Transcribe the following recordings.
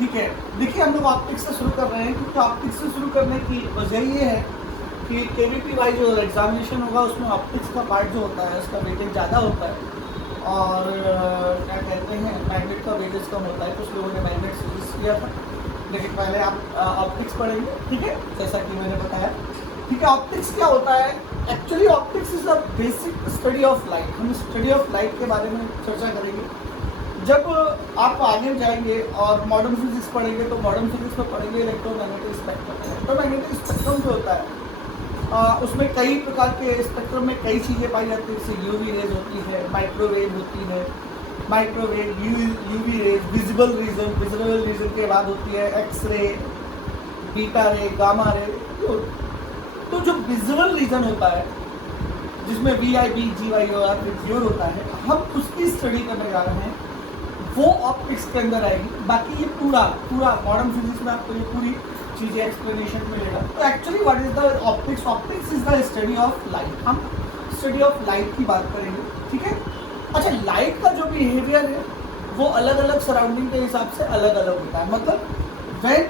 ठीक है, देखिए हम लोग ऑप्टिक्स से शुरू कर रहे हैं, क्योंकि ऑप्टिक्स से शुरू करने की वजह ये है कि केवीपी वाई जो एग्जामिनेशन होगा उसमें ऑप्टिक्स का पार्ट जो होता है उसका वेटेज ज़्यादा होता है, और क्या कहते हैं मैग्नेट का वेटेज कम होता है। कुछ लोगों ने मैग्नेट सजेस्ट किया था, लेकिन पहले आप ऑप्टिक्स पढ़ेंगे, ठीक है, जैसा कि मैंने बताया। ठीक है, ऑप्टिक्स क्या होता है? Actually optics is a basic study of light. हम स्टडी ऑफ लाइट के बारे में चर्चा करेंगे। जब आप आगे जाएंगे और मॉडर्न फिजिक्स पढ़ेंगे तो मॉडर्न फिजिक्स में पढ़ेंगे इलेक्ट्रोमैग्नेटिक स्पेक्ट्रम। इलेक्ट्रोमैग्नेटिक स्पेक्ट्रम जो होता है उसमें कई प्रकार के स्पेक्ट्रम में कई चीज़ें पाई जाती है, जैसे यूवी रेज होती है, माइक्रोवेव होती है, microwave, UV rays, visible region के बाद होती है एक्सरे, बीटा रे, गामा रे। तो जो विजिबल रीजन होता है जिसमें VIB, GY और प्योर होता है, हम उसकी स्टडी करने जा रहे हैं, वो ऑप्टिक्स के अंदर आएगी। बाकी ये पूरा मॉडर्न फिजिक्स में आपको ये पूरी चीज़ें एक्सप्लेनेशन मिलेगा। तो actually what is the optics? Optics is the study of light. हम स्टडी ऑफ लाइट की बात करेंगे, ठीक है। अच्छा, लाइट का जो बिहेवियर है वो अलग अलग सराउंडिंग के हिसाब से अलग अलग होता है। मतलब when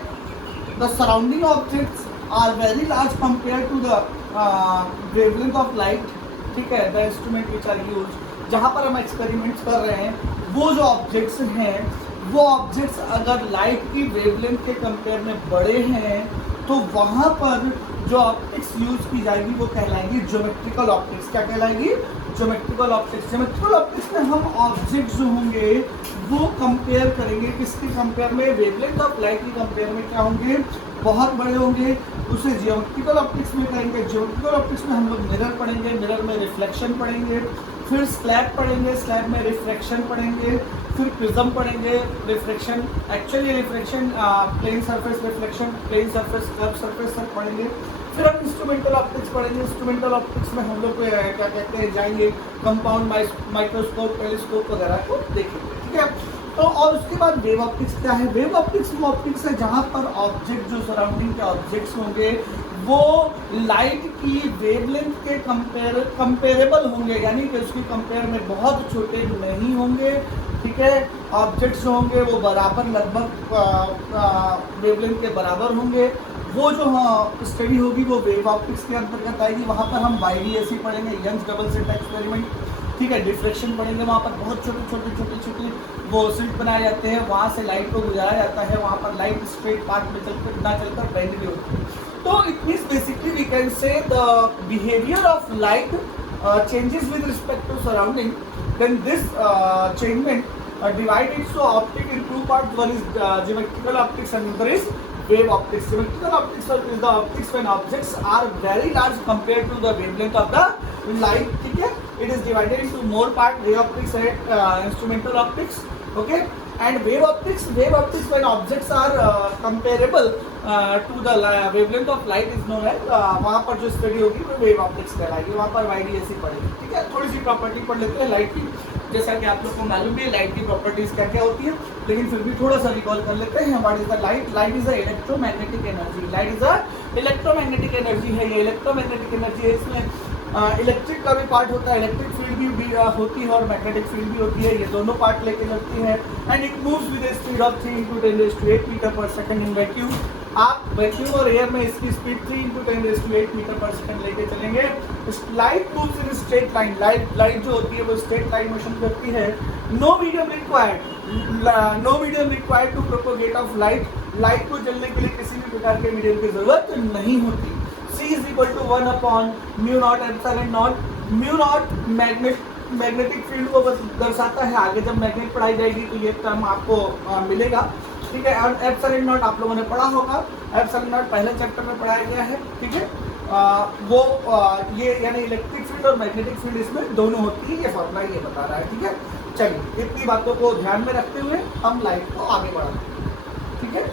the surrounding objects are very large compare to the wavelength of light, ठीक है, the instrument which are used, जहाँ पर हम एक्सपेरिमेंट्स कर रहे हैं, वो जो ऑब्जेक्ट्स हैं वो ऑब्जेक्ट्स अगर लाइट की वेवलेंथ के कंपेयर में बड़े हैं तो वहाँ पर जो ऑप्टिक्स यूज की जाएगी वो कहलाएगी ज्योमेट्रिकल ऑप्टिक्स। क्या कहलाएगी? Geometrical optics. ज्योमेट्रिकल ऑप्टिक्स में हम ऑब्जेक्ट्स जो होंगे वो कंपेयर करेंगे, किसके कंपेयर में? वेवलेंथ ऑफ लाइट की कंपेयर में क्या होंगे? बहुत बड़े होंगे, उसे ज्योमेट्रिकल ऑप्टिक्स में करेंगे। ज्योमेट्रिकल ऑप्टिक्स में हम लोग मिरर पढ़ेंगे, मिरर में रिफ्लेक्शन पढ़ेंगे, फिर स्लैब पढ़ेंगे, स्लैब में रिफ्रैक्शन पढ़ेंगे, फिर प्रिज्म पढ़ेंगे, refraction, actually refraction, plane surface reflection, plane surface, curve surface तक पढ़ेंगे। फिर हम इंस्ट्रूमेंटल ऑप्टिक्स पढ़ेंगे। इंस्ट्रूमेंटल ऑप्टिक्स में हम लोग क्या कहते हैं जाएंगे कंपाउंड माइक्रोस्कोप, टेलीस्कोप वगैरह को देखेंगे, ठीक है। तो और उसके बाद वेव ऑप्टिक्स क्या है? वेव ऑप्टिक्स वो ऑप्टिक्स है जहाँ पर ऑब्जेक्ट, जो सराउंडिंग के ऑब्जेक्ट्स होंगे वो लाइट की वेवलेंथ के कंपेरेबल होंगे, यानी कि उसकी कंपेयर में बहुत छोटे नहीं होंगे, ठीक है। ऑब्जेक्ट्स जो होंगे वो बराबर, लगभग वेवलेंथ के बराबर होंगे। वो जो स्टडी होगी वो वेव ऑप्टिक्स के अंतर्गत आएगी। वहाँ पर हम YDAC पढ़ेंगे, यंग्स डबल स्लिट एक्सपेरिमेंट, ठीक है। डिफ्रेक्शन पढ़ेंगे, वहाँ पर बहुत छोटे वो स्लिट बनाए जाते हैं, वहाँ से लाइट को गुजारा जाता है, वहाँ पर लाइट स्ट्रेट पाथ में चलकर बेंड भी होती है। तो it means basically we can say the behaviour of light changes with respect to surrounding, then this changement divide its optic in two parts. One is geometrical optics and another is wave optics. Geometrical optics is the optics when objects are very large compared to the wavelength of the light, ठीक है। It is divided into more part, ray optics and instrumental optics, okay. And wave optics when objects are comparable to the wavelength of light is known as, वहाँ पर जो study होगी वो wave optics कहलाएगी, वहाँ पर YDAC पढ़ेगी, ठीक है। थोड़ी सी प्रॉपर्टी पढ़ लेते हैं लाइट की, जैसा कि आप लोग को मालूम है लाइट की प्रॉपर्टीज क्या क्या होती है, लेकिन फिर भी थोड़ा सा रिकॉल कर लेते हैं। What is the light? Light is a electromagnetic energy. Light is a electromagnetic energy है। ये इलेक्ट्रोमैग्नेटिक एनर्जी है, इसमें इलेक्ट्रिक का भी पार्ट होता है, इलेक्ट्रिक फील्ड भी होती है और मैग्नेटिक फील्ड भी होती है, ये दोनों पार्ट लेके चलती है। And it moves with a speed of 3 × 10⁸ metre पर सेकंड इन वैक्यूम। आप वैक्यूम और एयर में इसकी स्पीड 3 × 10⁸ मीटर पर सेकंड लेके चलेंगे। Light moves in straight line. Light जो होती है वो स्ट्रेट लाइन मोशन करती है। No medium required to propogate of light. Light को जलने के लिए किसी भी प्रकार के मीडियम की जरूरत नहीं होती। C is equal to 1/μ0 epsilon naught. μ0 magnetic field को दर्शाता है। आगे जब मैग्नेट पढ़ाई जाएगी तो ये टर्म आपको मिलेगा, ठीक है। और एप्सिलॉन नॉट आप लोगों ने पढ़ा होगा, एप्सिलॉन नॉट पहले चैप्टर में पढ़ाया गया है, ठीक है। ये यानी इलेक्ट्रिक फील्ड और मैग्नेटिक फील्ड इसमें दोनों होती है, ये फॉर्मूला ये बता रहा है, ठीक है। चलिए, इतनी बातों को ध्यान में रखते हुए हम लाइट को आगे बढ़ाते हैं, ठीक है।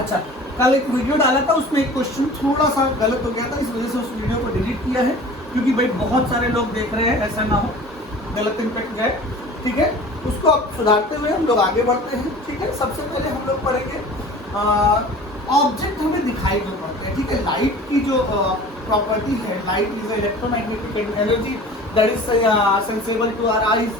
अच्छा, कल एक वीडियो डाला था, उसमें एक क्वेश्चन थोड़ा सा गलत हो गया था, इस वजह से उस वीडियो को डिलीट किया है, क्योंकि भाई बहुत सारे लोग देख रहे हैं, ऐसा ना हो गलत इम्पैक्ट जाए, ठीक है। उसको अब सुधारते हुए हम लोग आगे बढ़ते हैं, ठीक है। सबसे पहले हम लोग पढ़ेंगे ऑब्जेक्ट हमें दिखाई क्यों पड़ते हैं, ठीक है। लाइट की जो प्रॉपर्टी है, light is electromagnetic energy that is sensible to our eyes,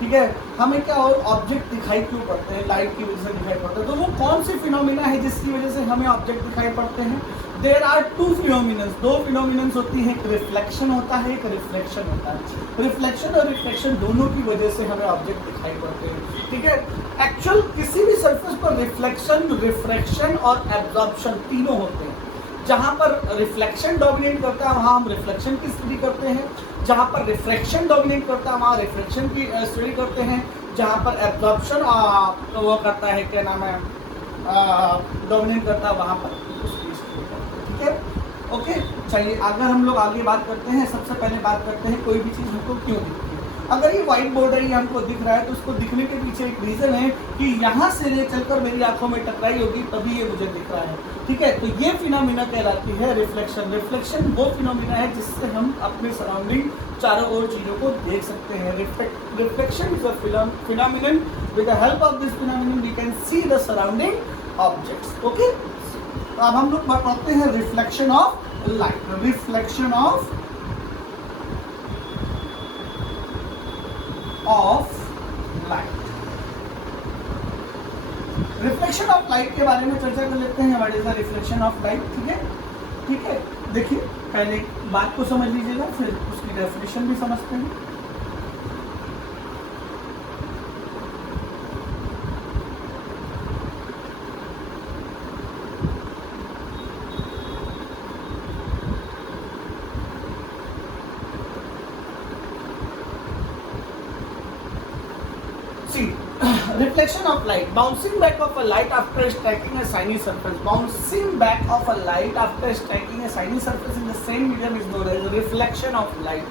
ठीक है। हमें क्या और ऑब्जेक्ट दिखाई क्यों पड़ते हैं, लाइट की वजह से दिखाई पड़ते हैं, तो वो कौन सी फिनोमिना है जिसकी वजह से हमें ऑब्जेक्ट दिखाई पड़ते हैं? देयर आर टू फिनोमिनन्स, दो फिनोमिनन्स होती है, एक रिफ्लेक्शन होता है, एक रिफ्लेक्शन होता है। रिफ्लेक्शन और रिफ्लेक्शन दोनों की वजह से हमें ऑब्जेक्ट दिखाई पड़ते हैं, ठीक है। एक्चुअल किसी भी सरफेस पर रिफ्लेक्शन, रिफ्रैक्शन और एब्जॉर्प्शन तीनों होते हैं। जहाँ पर रिफ्लेक्शन डोमिनेट करता है वहाँ हम रिफ्लेक्शन की स्टडी करते हैं, जहाँ पर रिफ्रैक्शन डोमिनेट करता है वहाँ रिफ्रैक्शन की स्टडी करते हैं, जहाँ पर एब्जॉर्प्शन वो करता है, क्या नाम है, डोमिनेट करता है, वहाँ पर उसकी स्टडी करते हैं, ठीक है। ओके, चलिए अगर हम लोग आगे बात करते हैं, सबसे पहले बात करते हैं कोई भी चीज़ हमको क्यों दिखती है। अगर ये व्हाइट बोर्ड है, ये हमको दिख रहा है, तो उसको दिखने के पीछे एक रीज़न है कि यहाँ से रे चलकर मेरी आंखों में टकराई होगी तभी ये मुझे दिख रहा है, ठीक है। तो ये फिनोमिना कहलाती है रिफ्लेक्शन। रिफ्लेक्शन वो फिनोमिना है जिससे हम अपने सराउंडिंग चारों ओर चीज़ों को देख सकते हैं। Reflection is a phenomenon, with the help of this phenomenon we can see the surrounding objects. Okay, अब हम लोग पढ़ते हैं reflection of light. Reflection of light, reflection of light के बारे में चर्चा कर लेते हैं। What is the reflection of light, ठीक है, ठीक है। देखिए पहले बात को समझ लीजिएगा, फिर उसकी डेफिनेशन भी समझते हैं। Reflection of light, bouncing back of a light after striking a shiny surface. Bouncing back of a light after striking a shiny surface in the same medium is known as reflection of light.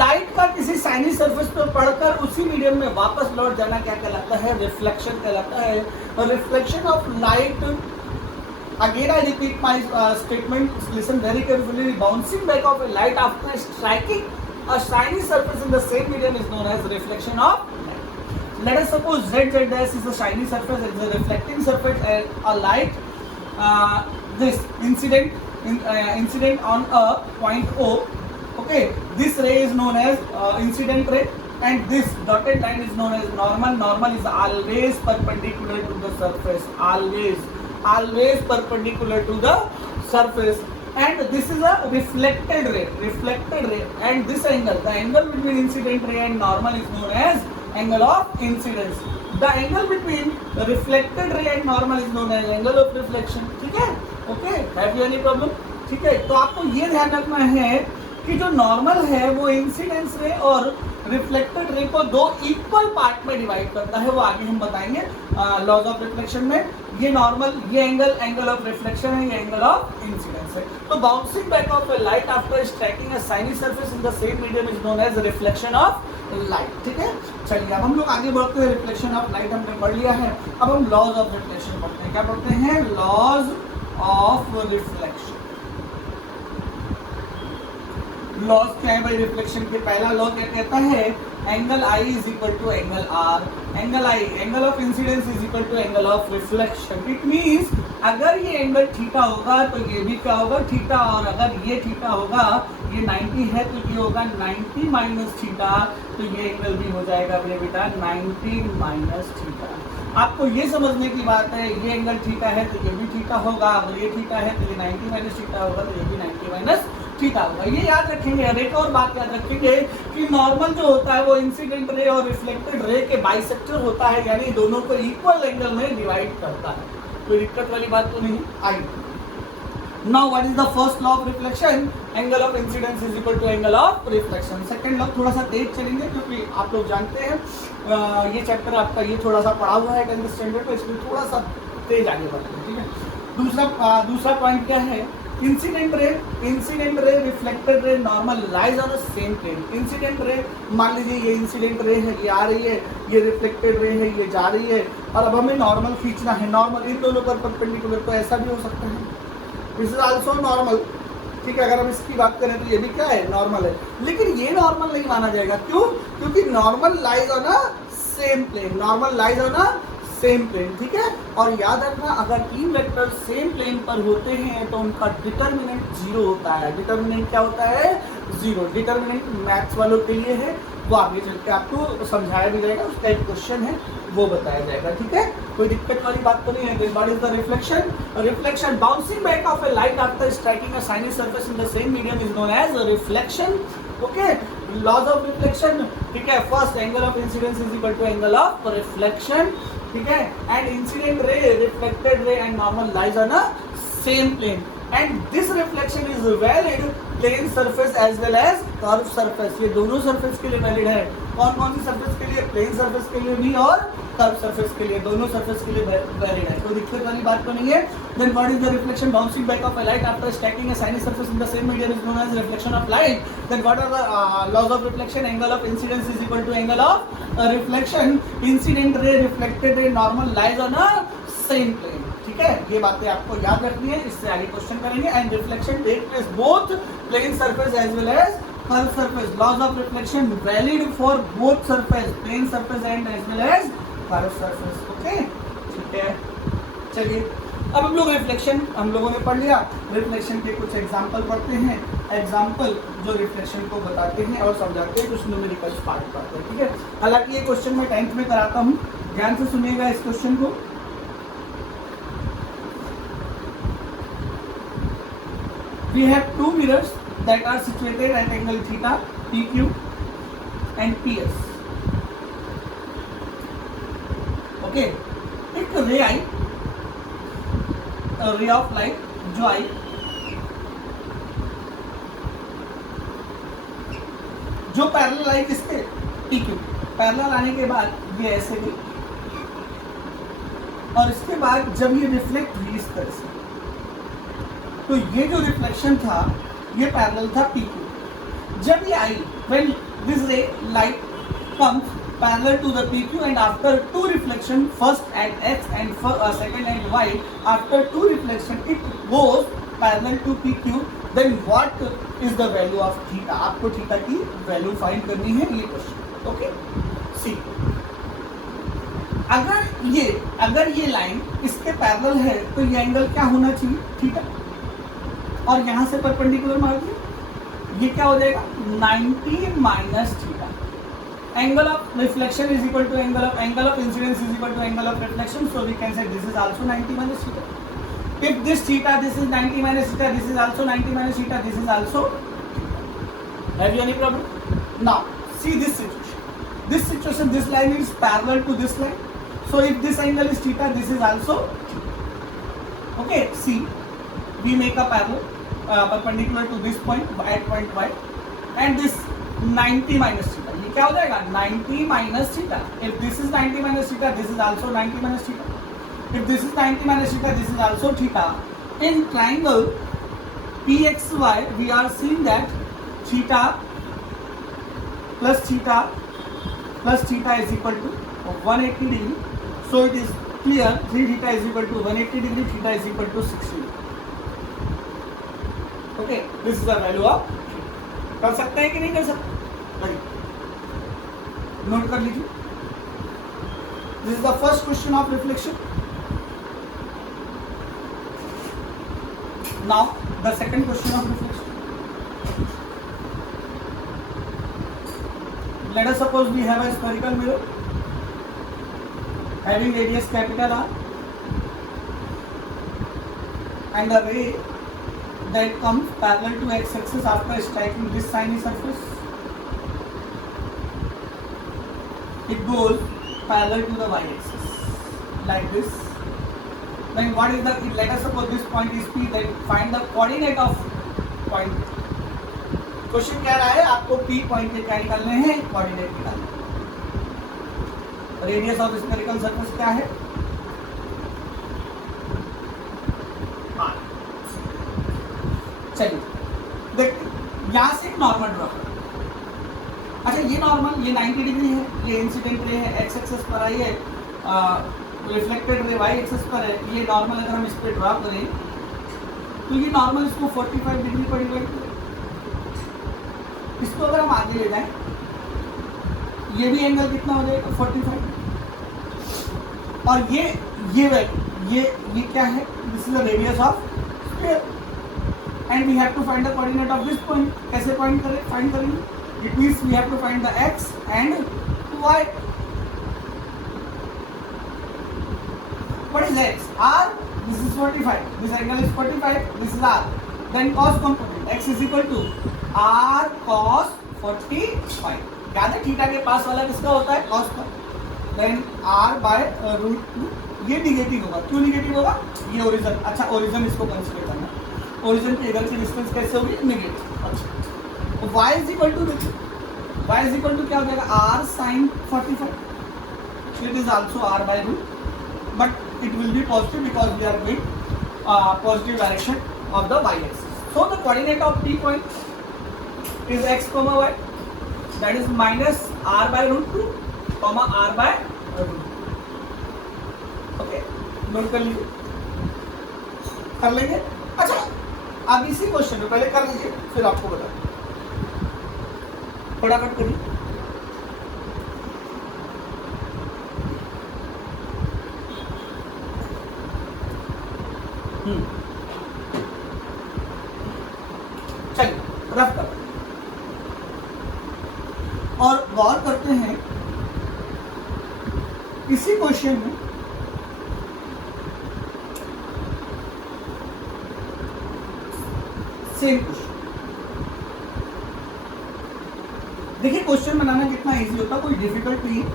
Light का किसी shiny surface पर पड़कर उसी medium में वापस लौट जाना क्या कहलाता है? रिफ्लेक्शन कहलाता है। और reflection of light, again I repeat my statement, listen very carefully. Bouncing back of a light after striking a shiny surface in the same medium is known as reflection of light. Let us suppose z dash is a shiny surface, it is a reflecting surface, a light, this incident on a point O. Okay, this ray is known as incident ray, and this dotted line is known as normal. Normal is always perpendicular to the surface, always perpendicular to the surface. And this is a reflected ray, and this angle, the angle between incident ray and normal is known as angle of incidence. The angle between the reflected ray and normal is known as angle of reflection, ठीक है। Okay, have you any problem? ठीक है, तो आपको ये ध्यान रखना है कि जो नॉर्मल है वो इंसिडेंस रे और रिफ्लेक्टेड रे को दो इक्वल पार्ट में डिवाइड करता है, वो आगे हम बताएंगे लॉज ऑफ रिफ्लेक्शन में। ये नॉर्मल, ये एंगल ऑफ रिफ्लेक्शन है, ये एंगल ऑफ इंसिडेंस है। तो bouncing back of a light after striking a shiny surface in the same medium is known as reflection of light, ठीक है। चलिए अब हम लोग आगे बढ़ते हैं। रिफ्लेक्शन ऑफ लाइट हमने पढ़ लिया है, अब हम लॉज ऑफ रिफ्लेक्शन पढ़ते हैं। क्या पढ़ते हैं? Laws of reflection. लॉज क्या है भाई रिफ्लेक्शन के? पहला लॉ क्या कहता है? Angle I is equal to angle R. Angle I, angle of incidence is equal to angle of reflection. It means अगर ये एंगल थीटा होगा तो ये भी क्या होगा? थीटा। और अगर ये थीटा होगा, ये 90 है तो ये होगा 90 माइनस थीटा, तो ये एंगल भी हो जाएगा मेरे बेटा 90 माइनस थीटा। आपको ये समझने की बात है, ये एंगल थीटा है तो ये भी थीटा होगा, अगर ये थीटा है तो ये 90 माइनस थीटा होगा, तो ये भी 90 माइनस थीटा होगा। ये याद रखेंगे। और एक और बात याद रखेंगे कि नॉर्मल जो होता है वो इंसिडेंट रे और रिफ्लेक्टेड रे के बाइसेक्टर होता है, यानी दोनों को इक्वल एंगल में डिवाइड करता है। कोई दिक्कत वाली बात तो नहीं आई। Now what is the first law of reflection? Angle of incidence is equal to angle of reflection. Second law थोड़ा सा तेज चलेंगे क्योंकि आप लोग जानते हैं ये चैप्टर आपका ये थोड़ा सा पढ़ा हुआ है 10th स्टैंडर्ड में, इसमें थोड़ा सा तेज आगे बढ़ेंगे, ठीक है। दूसरा पॉइंट क्या है? Incident ray, reflected ray, normal lies on the same plane. Incident ray, मान लीजिए ये इंसिडेंट रे है, ये आ रही है, ये रिफ्लेक्टेड रे है, ये जा रही है, और अब हमें नॉर्मल खींचना है। नॉर्मल इन दोनों पर परपेंडिकुलर, तो ऐसा भी हो सकता है। दिस इज आल्सो नॉर्मल, ठीक है। अगर हम इसकी बात करें तो ये भी क्या है? नॉर्मल है। लेकिन ये नॉर्मल नहीं माना जाएगा, क्यों? क्योंकि normal lies on a same plane, normal lies on a same plane, ठीक है। और याद रखना, अगर तीन वेक्टर सेम प्लेन पर होते हैं तो उनका डिटर्मिनेंट 0 होता है। डिटर्मिनेंट क्या होता है? 0। डिटर्मिनेंट मैथ्स वालों के लिए है, वो आगे चल के आपको समझाया भी जाएगा, उसका एक क्वेश्चन है वो बताया जाएगा, ठीक है। कोई दिक्कत वाली बात तो नहीं है. Then what is the reflection? A reflection, bouncing back of a light after striking a shiny surface in the same medium is known as a reflection. Okay, laws of reflection. ठीक है, first angle of incidence is equal to angle of reflection. ठीक है, and incident ray, reflected ray and normal lies on a same plane. And this reflection is valid plane surface as well as curved surface. ये दोनों surface के लिए valid है. कौन कौन सी surface के लिए? Plane surface के लिए भी और curved surface के लिए, दोनों surface के लिए valid है. कोई दिक्कत वाली बात तो नहीं है. Then what is the reflection? Bouncing back of a light after striking a shiny surface in the same medium is known as reflection of light. Then what are the laws of reflection? Angle of incidence is equal to angle of reflection. Incident ray, reflected ray, normal lies on a same plane. ठीक है, ये बातें आपको याद रखनी है. इससे आगे क्वेश्चन करेंगे. And reflection take place both plane surface as well as curve surface. Laws of reflection valid for both surface, plane surface and as well as curve surface. Okay, ठीक है. चलिए, अब हम लोग रिफ्लेक्शन हम लोगों ने पढ़ लिया. रिफ्लेक्शन के कुछ एग्जांपल पढ़ते हैं. एग्जांपल जो रिफ्लेक्शन को बताते हैं और समझाते हैं, कुछ न्यूमेरिकल पार्ट पढ़ते हैं. ठीक है, हालांकि ये क्वेश्चन मैं 10th में कराता हूँ. ध्यान से सुनिएगा इस क्वेश्चन को. We have two mirrors that are situated at angle theta, PQ and PS. Okay, एक ray I, ray of light जो आई, जो पैरेलल आई किसके? PQ. पैरेलल आने के बाद ये ऐसे गई और इसके बाद जब ये रिफ्लेक्ट हुई इस तरह से, तो ये जो रिफ्लेक्शन था ये पैरेलल था PQ. जब ये आई, when this ray light comes parallel to the PQ and after two reflection, first at X and second at Y, after two reflection it goes parallel to PQ, then what is the value of theta? आपको theta की value find करनी है. ये question. Okay, सी, अगर ये line इसके parallel है तो ये एंगल क्या होना चाहिए? थीटा. और यहाँ से परपेंडिकुलर मार दिए, ये क्या हो जाएगा? 90 minus theta. Angle of reflection is equal to angle of incidence is equal to angle of reflection. So we can say this is also 90 minus theta. If this theta, this is 90 minus theta, this is also 90 minus theta, this is also. Have you any problem? Now see this situation. This situation, this line is parallel to this line. So if this angle is theta, this is also. Okay, see, we make a parallel perpendicular to this point at point Y and this 90 minus theta. ये क्या हो जाएगा? 90 minus theta. If this is 90 minus theta, this is also 90 minus theta. If this is 90 minus theta, this is also theta. In triangle PXY, we are seeing that theta plus theta is equal to 180 degree. So it is clear 3 theta is equal to 180 degree, theta is equal to 60. Okay, this is the value of. कर सकते हैं कि नहीं कर सकते? भाई note कर लीजिए. This is the first question of reflection. Now the second question of reflection. Let us suppose we have a spherical mirror having radius capital R and a ray that comes parallel to x-axis after striking this shiny surface. It goes parallel to the y-axis like this. Then what is the? Let us suppose this point is P. Then find the coordinate of point. Question क्या रहा है? आपको P point के क्या निकालने हैं? Coordinate निकालने. Radius of spherical surface क्या है? चलिए देखते, यहाँ से नॉर्मल ड्रॉ करें. अच्छा, ये नॉर्मल, ये 90 डिग्री है, ये इंसिडेंट रे है, एक्स एक्सेस पर आई है, रिफ्लेक्टेड रे वाई एक्सेस पर है. ये नॉर्मल अगर हम इस पर ड्रॉ करें तो ये नॉर्मल इसको 45 डिग्री पर डिवाइड करें. इसको अगर हम आगे ले जाएं, ये भी एंगल कितना हो जाएगा? 45. और ये क्या है? This is the radius of sphere and we have to find the coordinate of this point. कैसे फाइंड करेंगे? It means we have to find the x and y. what is x? r, this is 45, this angle is 45, this is r. Then cos component x is equal to r cos 45. याद है theta के पास वाला किसका होता है? cos का. Then r by √2. ये negative होगा. क्यों निगेटिव होगा? ये ओरिजिन. अच्छा ओरिजिन इसको कंसीडर करना. ओरिजिन के इधर की डिस्टेंस कैसे होगी? निगेटिव. अच्छा y is equal to y is equal to क्या हो जाएगा? r sin 45. It is also r by root, but it will be positive because we are going positive direction of the y-axis. So the coordinate of P point is x comma y, that is minus r by √2 comma r by √2. Okay, note कर लीजिए, कर लेंगे. अच्छा आप इसी question में पहले कर लीजिए फिर आपको बता, फटाफट करिए. चलिए रफ कर और गौर करते हैं इसी क्वेश्चन में सेम क्वेश्चन. देखिए क्वेश्चन बनाना कितना इजी होता है, कोई डिफिकल्ट नहीं है.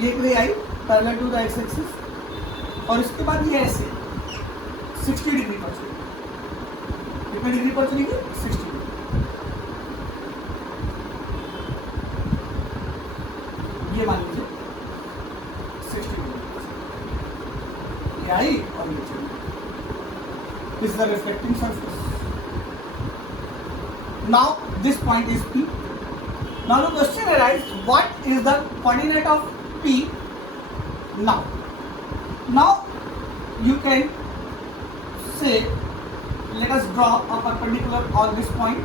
ये एक रे आई parallel to the X axis और इसके बाद ये ऐसे 60 डिग्री पर चलेगी. कितने डिग्री पर चलेगी? 60 डिग्री. ये मान लीजिए 60 डिग्री ये आई और ये चली. This is the reflecting surface. Now this point is P. Now the question arises, what is the coordinate of P now? Now you can say, let us draw a perpendicular on this point.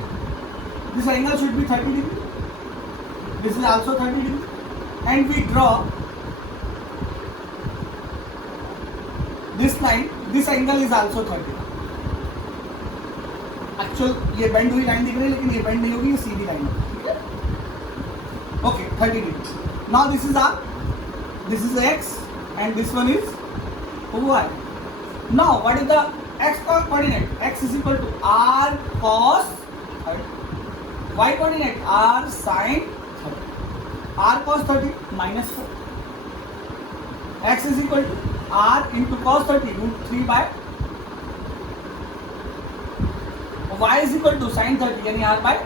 This angle should be 30 degree. This is also 30 degree. And we draw this line. This angle is also 30. Actual ये bend हुई line दिख रही है लेकिन ये bend नहीं होगी, ये सीधी लाइन होगी. ठीक है. Okay 30 degree. Now this is R, this is X and this one is Y. Now what is the X coordinate? X is equal to R cos 30. Y coordinate R sine 30. R cos 30 minus 4. X is equal to R into cos 30 √3 by y is equal to sin 30 यानी r by,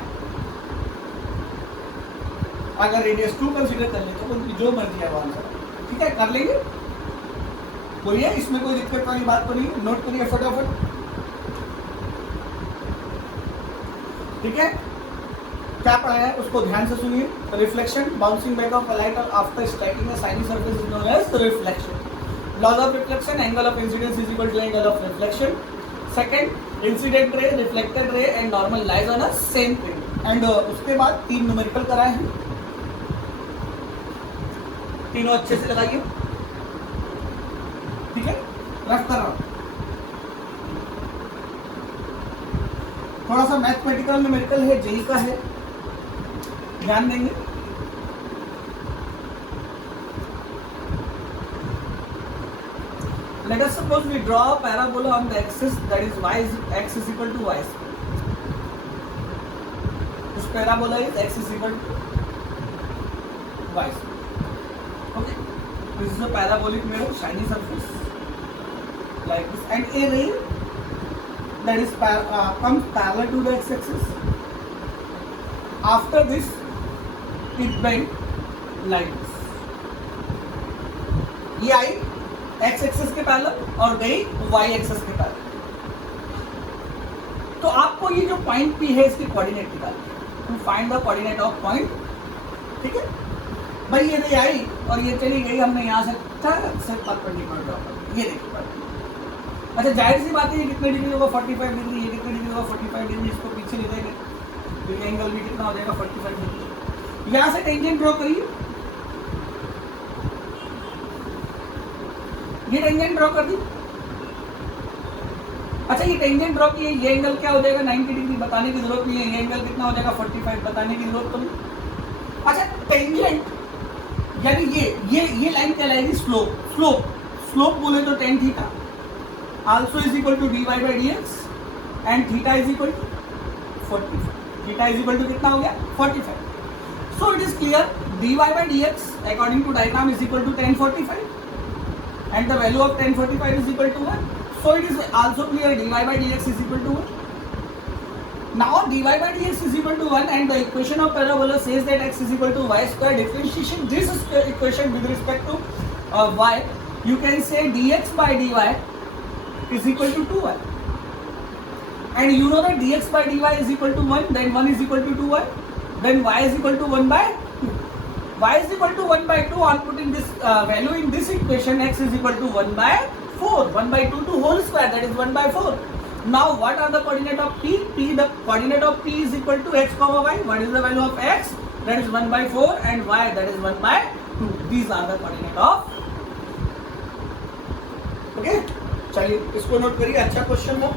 अगर radius 2 consider कर ले तो जो मर्जी है वो answer. ठीक है, कर लेंगे. कोई है इसमें कोई दिक्कत वाली बात तो नहीं. नोट करिए फटाफट. ठीक है, क्या पढ़ा है उसको ध्यान से सुनिए. Reflection, bouncing back of light after striking a shiny surface is known as reflection. Laws of reflection, angle of incidence is equal to angle of reflection. Second, incident ray, reflected ray and normal lies on a same plane. And उसके बाद 3 numerical कराए हैं, तीनों अच्छे से लगाइए. ठीक है, रफ कर रहा हूं. थोड़ा सा मैथमेटिकल न्यूमेरिकल है, जेई का है, ध्यान देंगे. Let us suppose we draw a parabola on the axis, that is x is equal to y square. This parabola is x is equal to y square. Okay, this is a parabolic mirror, shiny surface like this, and a ray that is comes parallel to the x-axis. After this, it bend like this. ये आई x axis के parallel और गई Y axis के parallel. तो आपको ये जो point P है इसकी कोऑर्डिनेट निकालनी है. To find the coordinate of point. ठीक है भाई, ये नहीं आई और ये चली गई, हमने यहाँ से परपेंडिकुलर ड्रॉ कर. ये देखिए, अच्छा जाहिर सी बात है ये कितने डिग्री होगा? 45 डिग्री. ये कितने डिग्री होगा? 45 डिग्री. इसको पीछे ले देंगे तो ये एंगल भी कितना हो जाएगा? 45 डिग्री. यहाँ से टेंजेंट ड्रॉ करिए. ये टेंजेंट ड्रॉ कर दी. अच्छा ये टेंजेंट ड्रॉ की, ये एंगल क्या हो जाएगा? 90 डिग्री. बताने की जरूरत नहीं है. ये एंगल कितना हो जाएगा? 45. बताने की जरूरत तो नहीं. अच्छा टेंजेंट यानी ये लाइन कहलाएगी स्लोप. स्लोप स्लोप बोले तो tan theta also is equal to dy by dx and theta is equal to 45. Theta is equal to कितना हो गया 45. So it is clear dy by dx according to diagram is equal to tan 45 and the value of tan 45 is equal to 1. So it is also clear dy by dx is equal to 1. Now dy by dx is equal to 1 and the equation of parabola says that x is equal to y square. Differentiation this equation with respect to y, you can say dx by dy is equal to 2y. And you know that dx by dy is equal to 1, then 1 is equal to 2y, then y is equal to 1 by 2. Y is equal to 1 by 2 on putting this value in this equation, x is equal to 1 by 4. 1 by 2 to whole square, that is 1 by 4. Now what are the coordinate of p? The coordinate of p is equal to x comma y. What is the value of x? That is 1 by 4 and y that is 1 by 2. These are the coordinate of. Okay? चलिए इसको note करिए, अच्छा question हो.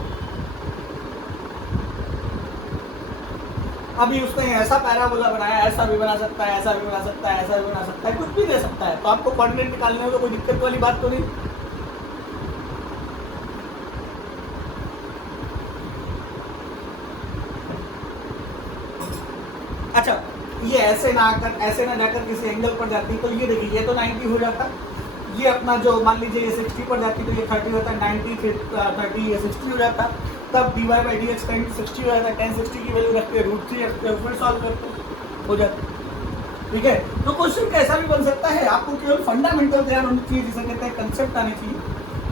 अभी उसने ऐसा parabola बनाया, ऐसा भी बना सकता है, ऐसा भी बना सकता है, ऐसा भी बना सकता है, कुछ भी दे सकता है. तो आपको कोऑर्डिनेट निकालने में तो कोई दिक्कत वाली बात तो नहीं. अच्छा ये ऐसे ना जाकर किसी एंगल पर जाती तो ये देखिए ये तो 90 हो जाता, ये अपना जो मान लीजिए ये 60 पर जाती तो ये 30 होता, 90 फिर 30 ये 60 हो जाता, तब dy बाई dx tan 60 हो जाता. tan 60 की वैल्यू रखते हैं √3 रखते हैं, फिर सॉल्व करते हो जाता. ठीक है, तो क्वेश्चन कैसा भी बन सकता है, आपको केवल फंडामेंटल तैयार होनी चाहिए, जिसे कहते हैं कंसेप्ट आनी चाहिए.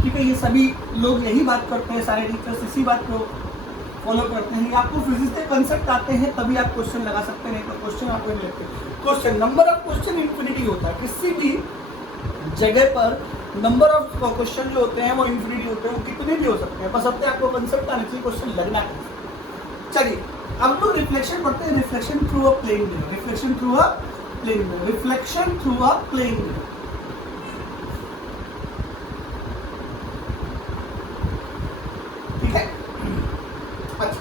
ठीक है, ये सभी लोग यही बात करते हैं, सारे टीचर्स इसी बात को फॉलो करते हैं. आपको फिजिक्स के कंसेप्ट आते हैं तभी आप क्वेश्चन लगा सकते हैं, नहीं तो क्वेश्चन आपको नहीं लगते. Question number of question infinity होता है, किसी भी जगह पर नंबर ऑफ क्वेश्चन जो होते हैं वो इन्फिनिटी होते हैं, वो कितने भी हो सकते हैं, बस अब आपको कंसेप्ट आने चाहिए, क्वेश्चन लगना चाहिए. चलिए अब लोग रिफ्लेक्शन पढ़ते हैं, reflection through a plane mirror, reflection through a plane mirror, reflection through a plane mirror. ठीक है, अच्छा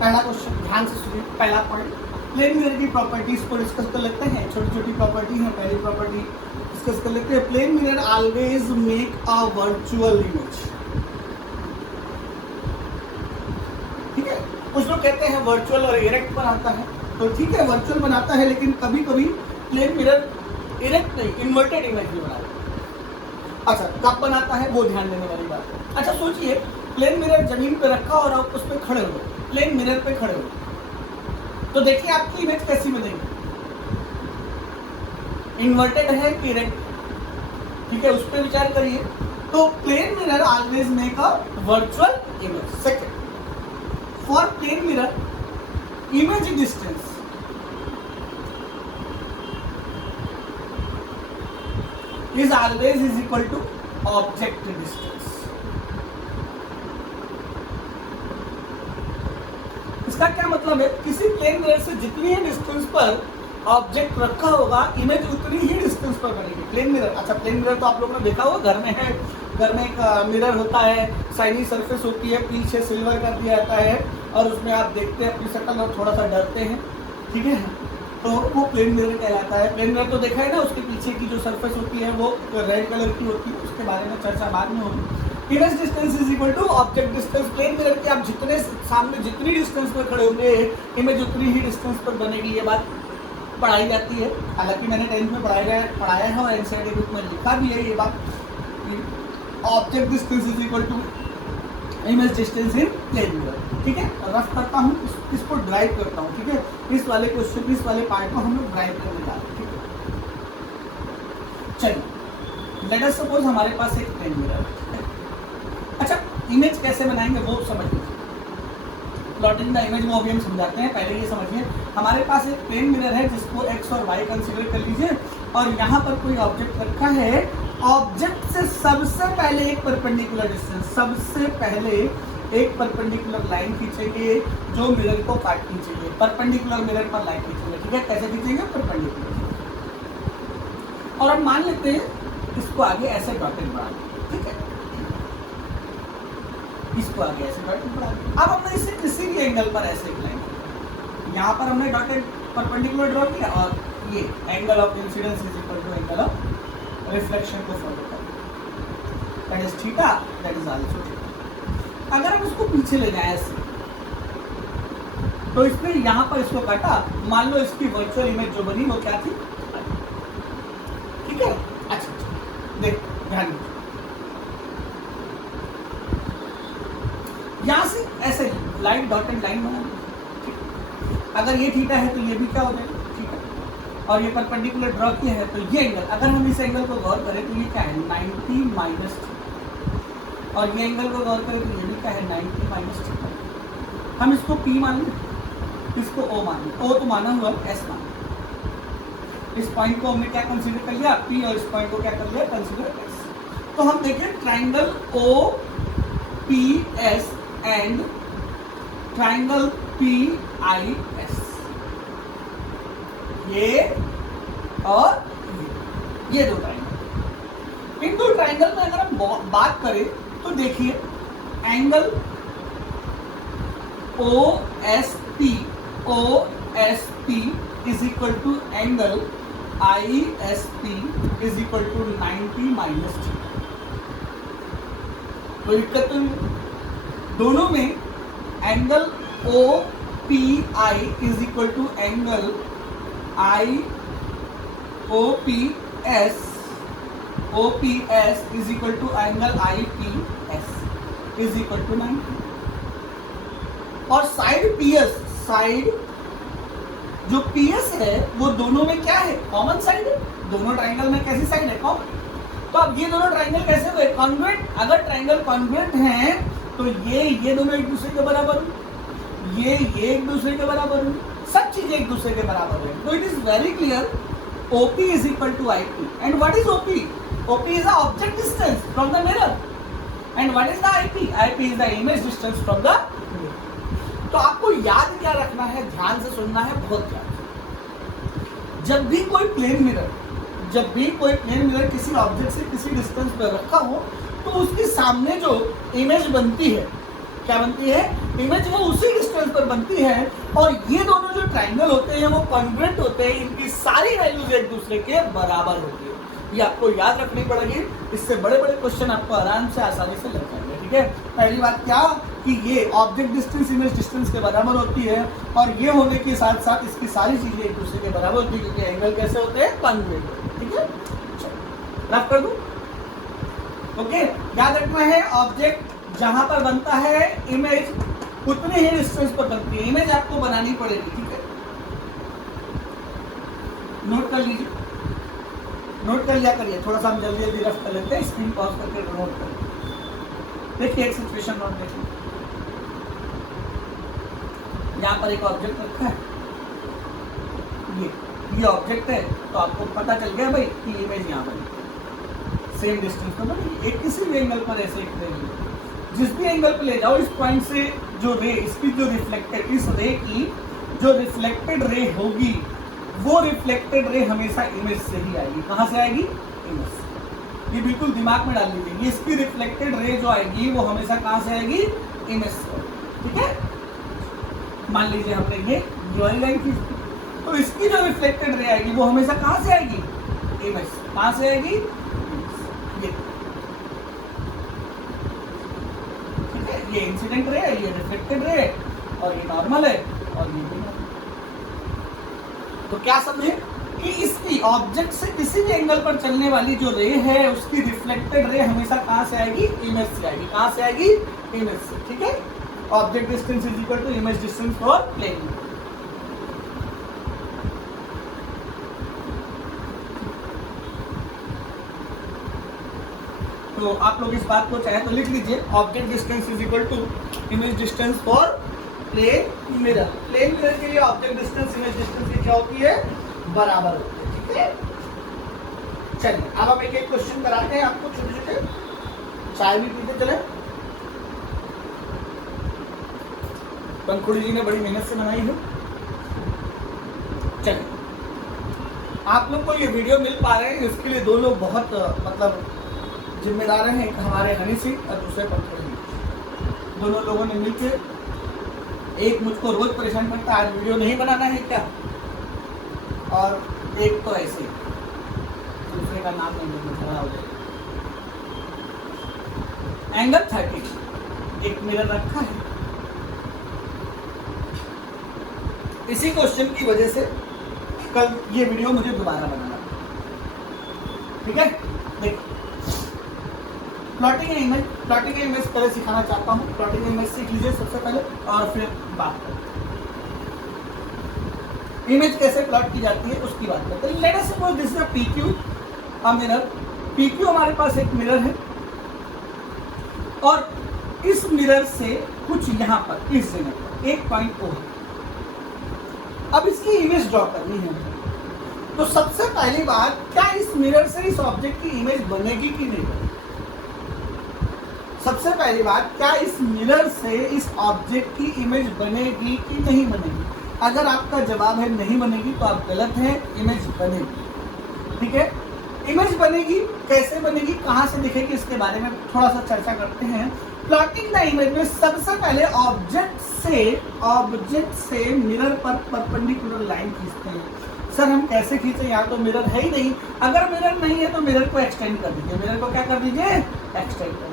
पहला क्वेश्चन ध्यान से सुनिए. पहला पॉइंट प्लेन मिरर की प्रॉपर्टीज को डिस्कस कर लेते हैं. छोटी छोटी प्रॉपर्टी है, पहली प्रॉपर्टी डिस्कस कर लेते हैं. Plane mirror always make a virtual image. ठीक है, कुछ लोग कहते हैं वर्चुअल और इरेक्ट बनाता है, तो ठीक है वर्चुअल बनाता है, लेकिन कभी कभी प्लेन मिरर इरेक्ट नहीं इन्वर्टेड इमेज भी बनाता है. अच्छा कब बनाता है वो ध्यान देने वाली बात है. अच्छा सोचिए प्लेन मिरर जमीन पे रखा और आप उस पर खड़े हो, प्लेन मिरर पे खड़े हो, तो देखिए आपकी इमेज कैसी बनेगी, इन्वर्टेड है कि इरेक्ट. ठीक है, उस पर विचार करिए. तो plane mirror always make a virtual image. Second, for plane mirror image distance is always is equal to object distance. इसका क्या मतलब है, किसी प्लेन मिरर से जितनी ही डिस्टेंस पर ऑब्जेक्ट रखा होगा इमेज उतनी ही डिस्टेंस पर बनेगी. प्लेन मिरर, अच्छा प्लेन मिरर तो आप लोगों ने देखा होगा, घर में है, घर में एक मिरर होता है, शाइनी सरफेस होती है, पीछे सिल्वर कर दिया जाता है और उसमें आप देखते हैं अपनी शक्ल और थोड़ा सा डरते हैं. ठीक है, तो वो प्लेन मिरर कहलाता है. प्लेन मिरर तो देखा है ना, उसके पीछे की जो सरफेस होती है वो रेड कलर की होती है, उसके बारे में चर्चा बाद में होगी. Image distance is equal to object distance. Plane mirror के आप जितने सामने जितनी डिस्टेंस पर खड़े होंगे इमेज उतनी ही डिस्टेंस पर बनेगी. ये बात पढ़ाई जाती है, हालांकि मैंने 10th में पढ़ाया है और एनसीईआरटी बुक में लिखा भी है ये बात. Object distance is equal to image distance in plane mirror. ठीक है, रफ करता हूँ, इसको ड्राइव करता हूँ. ठीक है, इस वाले क्वेश्चन इस वाले पार्ट को हम लोग ड्राइव करने जा रहे हैं. ठीक है, चलिए लेट अस सपोज हमारे पास एक प्लेन मिरर है. अच्छा इमेज कैसे बनाएंगे वो समझ लीजिए. प्लॉटिंग द इमेज वो अभी हम समझाते हैं, पहले ये समझिए. हमारे पास एक प्लेन मिरर है जिसको एक्स और वाई कंसीडर कर लीजिए और यहाँ पर कोई ऑब्जेक्ट रखा है. ऑब्जेक्ट से सबसे पहले एक परपेंडिकुलर डिस्टेंस, सबसे पहले एक परपेंडिकुलर लाइन खींचेंगे जो मिरर को काटनी चाहिए. परपेंडिकुलर मिरर पर लाइन खींचेंगे. ठीक है, कैसे खींचेंगे, परपेंडिकुलर. और हम मान लेते हैं इसको आगे ऐसे डॉटेड बढ़ा. ठीक है, इसको आगे ऐसे डॉटेड बढ़ा. अब हमने इसे किसी भी एंगल पर ऐसे एक लाइन, यहाँ पर हमने डॉटेड परपेंडिकुलर ड्रॉ किया और ये angle of incidence is equal to angle of reflection को फॉलो करें. That is theta, that is also theta. अगर हम इसको पीछे ले जाएं ऐसे, तो इसने यहाँ पर इसको काटा, मान लो इसकी वर्चुअल इमेज जो बनी वो क्या थी, ठीक है। अच्छा देख ध्यान दो, यहां से ऐसे लाइन डॉटेड लाइन बना, अगर ये थीटा है तो ये भी क्या हो जाएगा, थीटा, और ये परपेंडिकुलर ड्रॉ किया है तो ये एंगल, अगर हम इस एंगल को गौर करें तो ये क्या है 90 माइनस थीटा, और ये एंगल को गौर करें तो ये भी क्या है 90 माइनस थीटा। हम इसको P मान लें, इसको O मान लें, O तो माना हुआ S मान लें। इस पॉइंट को हमने क्या कंसीडर कर लिया P, और इस पॉइंट को क्या कर लिया कंसीडर S। तो हम देखें triangle OPS and triangle PIS, ये और ये दो ट्राइंगल। इन दो ट्राइंगल में अगर हम बात करें तो देखिए angle OSP is equal to angle ISP is equal to 90 minus theta. कोई दिक्कत तो नहीं, दोनों में angle OPI is equal to angle OPS is equal to angle IPS is equal to 90। और साइड PS, साइड जो PS है वो दोनों में क्या है, कॉमन साइड है। दोनों ट्राइंगल में कैसी साइड है, कॉमन। तो अब ये दोनों ट्राइंगल कैसे हुए, कॉन्ग्रुएंट। अगर ट्राइंगल कॉन्ग्रुएंट हैं तो ये दोनों एक दूसरे के बराबर हो, ये एक दूसरे के बराबर हो, सब चीजें एक दूसरे के बराबर है। तो it is very clear OP is equal to IP. And what is OP? OP is the object distance from the mirror. And what is the IP? IP is the image distance from the mirror. तो आपको याद क्या रखना है, ध्यान से सुनना है, बहुत ध्यान। जब भी कोई प्लेन मिरर किसी ऑब्जेक्ट से किसी डिस्टेंस पर रखा हो तो उसके सामने जो इमेज बनती है, क्या बनती है, इमेज वो उसी डिस्टेंस पर बनती है। और ये दोनों जो ट्राइंगल होते हैं वो कॉन्ग्रुएंट होते हैं, इनकी सारी वैल्यूज एक दूसरे के बराबर होती है। ये आपको याद रखनी पड़ेगी, इससे बड़े बड़े क्वेश्चन आपको आराम से आसानी से लग जाएंगे। ठीक है, पहली बात क्या कि ये ऑब्जेक्ट डिस्टेंस इमेज डिस्टेंस के बराबर होती है, और ये होने के साथ साथ इसकी सारी चीजें एक दूसरे के बराबर होती है, क्योंकि एंगल कैसे होते हैं, कॉन्ग्रुएंट। ठीक है, रफ कर दूं। ओके, याद रखना है ऑब्जेक्ट जहां पर बनता है इमेज उतने ही डिस्टेंस पर बनती है, इमेज आपको बनानी पड़ेगी। ठीक है, नोट कर लीजिए, नोट कर लिया करिए, थोड़ा सा हम जल्दी जल्दी रफ कर लेते हैं, स्क्रीन पॉज करके नोट करिए। देखिए एक सिचुएशन नोट देखिए, यहाँ पर एक ऑब्जेक्ट रखा है, ये ऑब्जेक्ट है, तो आपको पता चल गया भाई कि इमेज यहाँ बनी, सेम डिस्टेंस पर बनी, एक किसी भी एंगल पर ऐसे एक रे, जिस भी एंगल पे ले जाओ, इस पॉइंट से जो रे, इसकी जो रिफ्लेक्टेड, इस रे की जो रिफ्लेक्टेड रे होगी, वो रिफ्लेक्टेड रे हमेशा इमेज से ही आएगी। कहाँ से आएगी, इमेज से। ये बिल्कुल दिमाग में डाल लीजिए, इसकी रिफ्लेक्टेड रे जो आएगी वो हमेशा कहाँ से आएगी, इमेज से। ठीक है, मान लीजिए हमने ये वाली लाइन की, तो इसकी जो रिफ्लेक्टेड रे आएगी वो हमेशा कहाँ से आएगी, इमेज से। कहाँ से आएगी, ये इंसिडेंट रे है, ये रिफ्लेक्टेड रे है, और ये नॉर्मल है, और ये भी नॉर्मल। तो क्या समझे कि इसकी ऑब्जेक्ट से किसी भी एंगल पर चलने वाली जो रे है उसकी रिफ्लेक्टेड रे हमेशा कहां से आएगी, इमेज से आएगी। कहां से आएगी, इमेज से। ठीक है, object distance is equal to image distance for plane. तो आप लोग इस बात को चाहे तो लिख लीजिए, object distance is equal to image distance for plane mirror. Plane mirror के लिए ऑब्जेक्ट डिस्टेंस इमेज डिस्टेंस की क्या होती है, बराबर होती है। ठीक है, चलिए अब हम एक एक क्वेश्चन कराते हैं आपको, छोटे छोटे, चाय भी पीते चले। पंखुड़ी जी ने बड़ी मेहनत से बनाई है। चलिए, आप लोग को ये वीडियो मिल पा रहे हैं इसके लिए दो लोग बहुत मतलब जिम्मेदार हैं, एक हमारे हनी सिंह और दूसरे पंखुड़ी जी। दोनों लोगों ने मिलकर, एक मुझको रोज परेशान करता है आज वीडियो नहीं बनाना है क्या, और एक तो ऐसे दूसरे का नाम नहीं लेना, झगड़ा हो जाएगा। एंगल 30, एक मिरर रखा है। इसी क्वेश्चन की वजह से कल ये वीडियो मुझे दोबारा बनाना, ठीक है। देखो प्लॉटिंग इमेज पहले सिखाना चाहता हूँ। प्लॉटिंग इमेज सीख लीजिए सबसे पहले और फिर बात करते हैं इमेज कैसे प्लॉट की जाती है, उसकी बात करते हैं। Late us suppose this is a PQ, a mirror. PQ हमारे पास एक मिरर है और इस मिरर से कुछ यहाँ पर इस जगह पर एक पॉइंट O है। अब इसकी इमेज ड्रॉ करनी है। तो सबसे पहली बात, क्या इस मिरर से इस ऑब्जेक्ट की इमेज बनेगी कि नहीं बनेगी? सबसे पहली बात, क्या इस मिरर से इस ऑब्जेक्ट की इमेज बनेगी कि नहीं बनेगी? अगर आपका जवाब है नहीं बनेगी तो आप गलत हैं, इमेज बनेगी, ठीक है। इमेज बनेगी, कैसे बनेगी, कहां से दिखेगी, इसके बारे में थोड़ा सा चर्चा करते हैं। प्लॉटिंग द इमेज में सबसे पहले ऑब्जेक्ट से मिरर पर परपेंडिकुलर लाइन खींचते हैं। सर हम कैसे खींचे, यहाँ तो मिरर है ही नहीं। अगर मिरर नहीं है तो मिरर को एक्सटेंड कर दीजिए। मिरर को क्या कर दीजिए, एक्सटेंड कर,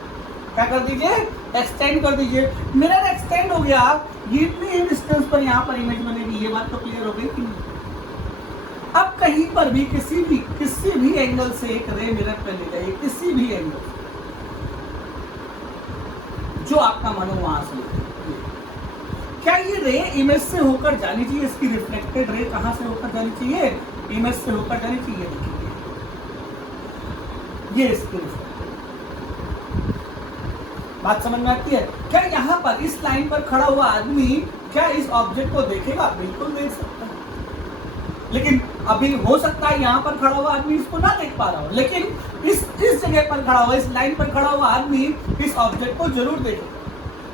क्या कर दीजिए, एक्सटेंड कर दीजिए। मिरर एक्सटेंड हो गया, ये इतनी डिस्टेंस पर यहाँ पर इमेज बनेगी। ये बात तो क्लियर हो गई कि नहीं? अब कहीं पर भी किसी भी एंगल से एक रे मिरर पे ले जाइए, किसी भी एंगल जो आपका मन हो वहां से। क्या ये रे इमेज से होकर जानी चाहिए? इसकी रिफ्लेक्टेड रे कहां से होकर जानी चाहिए, इमेज से होकर जानी चाहिए। देखिए ये इसकी बात समझ में आती है? क्या यहाँ पर इस लाइन पर खड़ा हुआ आदमी क्या इस ऑब्जेक्ट को देखेगा? बिल्कुल देख सकता है, लेकिन अभी हो सकता है यहाँ पर खड़ा हुआ आदमी इसको ना देख पा रहा हो, लेकिन इस जगह पर खड़ा हुआ, इस लाइन पर खड़ा हुआ आदमी इस ऑब्जेक्ट को जरूर देखेगा।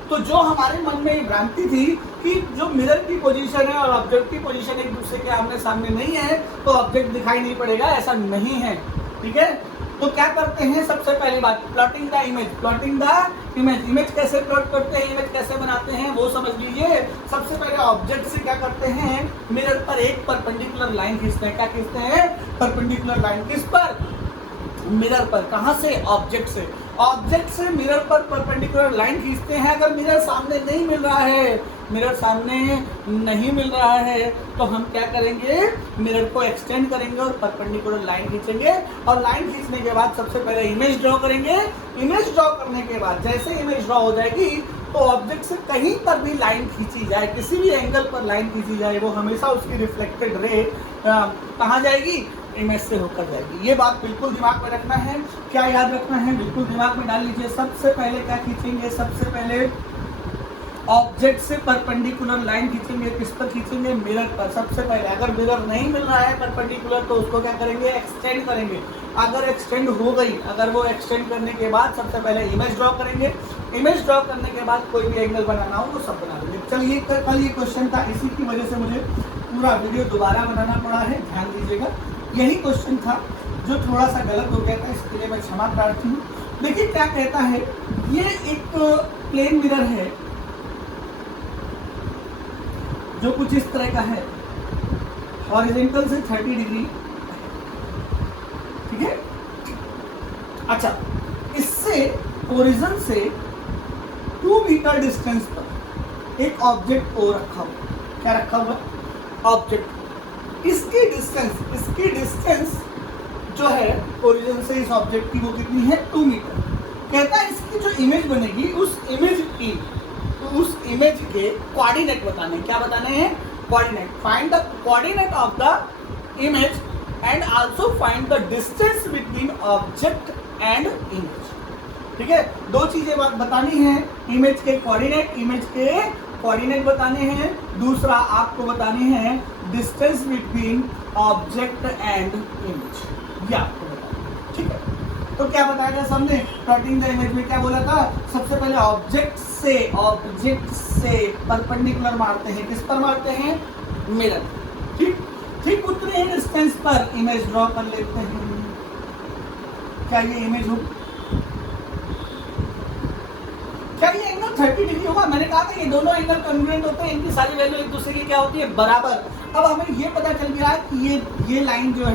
तो जो हमारे मन में भ्रांति थी कि जो मिरर की पोजीशन है और ऑब्जेक्ट की पोजीशन एक दूसरे के आमने सामने नहीं है तो ऑब्जेक्ट दिखाई नहीं पड़ेगा, ऐसा नहीं है, ठीक है। तो क्या करते हैं, सबसे पहली बात, प्लॉटिंग द इमेज। इमेज कैसे प्लॉट करते हैं, इमेज कैसे बनाते हैं वो समझ लीजिए। सबसे पहले ऑब्जेक्ट से क्या करते हैं, मिरर पर एक परपेंडिकुलर लाइन खींचते हैं। क्या खींचते हैं, परपेंडिकुलर लाइन। किस पर, मिरर पर। कहां से, ऑब्जेक्ट से। ऑब्जेक्ट से मिरर पर परपेंडिकुलर लाइन खींचते हैं। अगर मिरर सामने नहीं मिल रहा है, तो हम क्या करेंगे, मिरर को एक्सटेंड करेंगे और परपेंडिकुलर लाइन खींचेंगे। और लाइन खींचने के बाद सबसे पहले इमेज ड्रॉ करेंगे। इमेज ड्रॉ करने के बाद जैसे इमेज ड्रॉ हो जाएगी तो ऑब्जेक्ट से कहीं पर भी लाइन खींची जाए, किसी भी एंगल पर लाइन खींची जाए, वो हमेशा उसकी रिफ्लेक्टेड रे कहाँ जाएगी, इमेज से होकर जाएगी। ये बात बिल्कुल दिमाग में रखना है। क्या याद रखना है, बिल्कुल दिमाग में डाल लीजिए। सबसे पहले क्या खींचेंगे, सबसे पहले ऑब्जेक्ट से परपेंडिकुलर लाइन खींचेंगे। किस पर खींचेंगे, मिरर पर। सबसे पहले अगर मिरर नहीं मिल रहा है परपेंडिकुलर तो उसको क्या करेंगे, एक्सटेंड करेंगे। अगर एक्सटेंड हो गई, अगर वो एक्सटेंड करने के बाद सबसे पहले इमेज ड्रॉ करेंगे। इमेज ड्रॉ करने के बाद कोई भी एंगल बनाना हो वो सब बना देंगे। चलिए कल ये क्वेश्चन था, इसी की वजह से मुझे पूरा वीडियो दोबारा बनाना पड़ा है, ध्यान दीजिएगा। यही क्वेश्चन था जो थोड़ा सा गलत हो गया था, इसके लिए मैं क्षमा प्रार्थी हूँ। देखिए क्या कहता है, ये एक प्लेन मिरर है जो कुछ इस तरह का है, हॉरिजॉन्टल से 30 डिग्री, ठीक है। अच्छा, इससे ओरिजिन से 2 मीटर डिस्टेंस पर एक ऑब्जेक्ट ओ रखा हुआ। क्या रखा हुआ, ऑब्जेक्ट। इसकी डिस्टेंस जो है ओरिजिन से इस ऑब्जेक्ट की वो कितनी है, 2 मीटर। कहता है इसकी जो इमेज बनेगी उस इमेज के कोऑर्डिनेट बताने। क्या बताने हैं, coordinate. Find the coordinate of the image and also find the distance between object and image. ठीक है, 2 चीजें बतानी है, इमेज के कोऑर्डिनेट बताने हैं, दूसरा आपको बतानी है distance between object and image, ये आपको बताना है। ठीक है, तो क्या बताया था सबने, प्लॉटिंग द इमेज में क्या बोला था, सबसे पहले ऑब्जेक्ट से परपेंडिकुलर मारते हैं। किस पर मारते हैं, मिरर। ठीक उतने ही डिस्टेंस पर इमेज ड्रॉ कर लेते हैं। क्या ये इमेज होगी, क्या ये एंगल 30 डिग्री होगा? मैंने कहा था ये दोनों एंगल कॉन्ग्रुएंट होते हैं, इनकी सारी वैल्यू एक दूसरे की क्या होती है, बराबर। अब हमें ये पता चल गया कि ये लाइन जो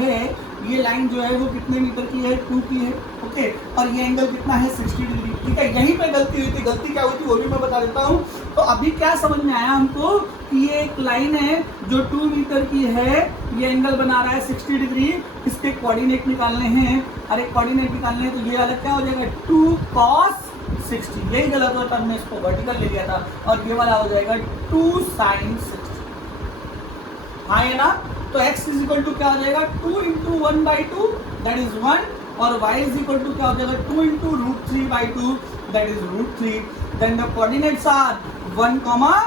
है वो कितने मीटर की है, 2 की है। ओके, ओके, और ये एंगल कितना है 60 डिग्री, ठीक है। यहीं पे गलती हुई थी, गलती क्या हुई थी वो भी मैं बता देता हूँ। तो अभी क्या समझ में आया हमको कि ये एक लाइन है जो 2 मीटर की है, ये एंगल बना रहा है 60 डिग्री, इसके कोऑर्डिनेट निकालने हैं, अरे कोऑर्डिनेट निकालने हैं, तो ये वाला क्या हो जाएगा 2 cos 60, यही गलत होता हमने इसको वर्टिकल ले लिया था, और ये वाला हो जाएगा 2 sin 60, हाँ है ना। तो x इज इक्वल टू क्या हो जाएगा 2 इंटू 1/2 दैट इज 1, और y इज इक्वल टू क्या हो जाएगा 2 into √3/2 that is √3, then the coordinates are 1, √3,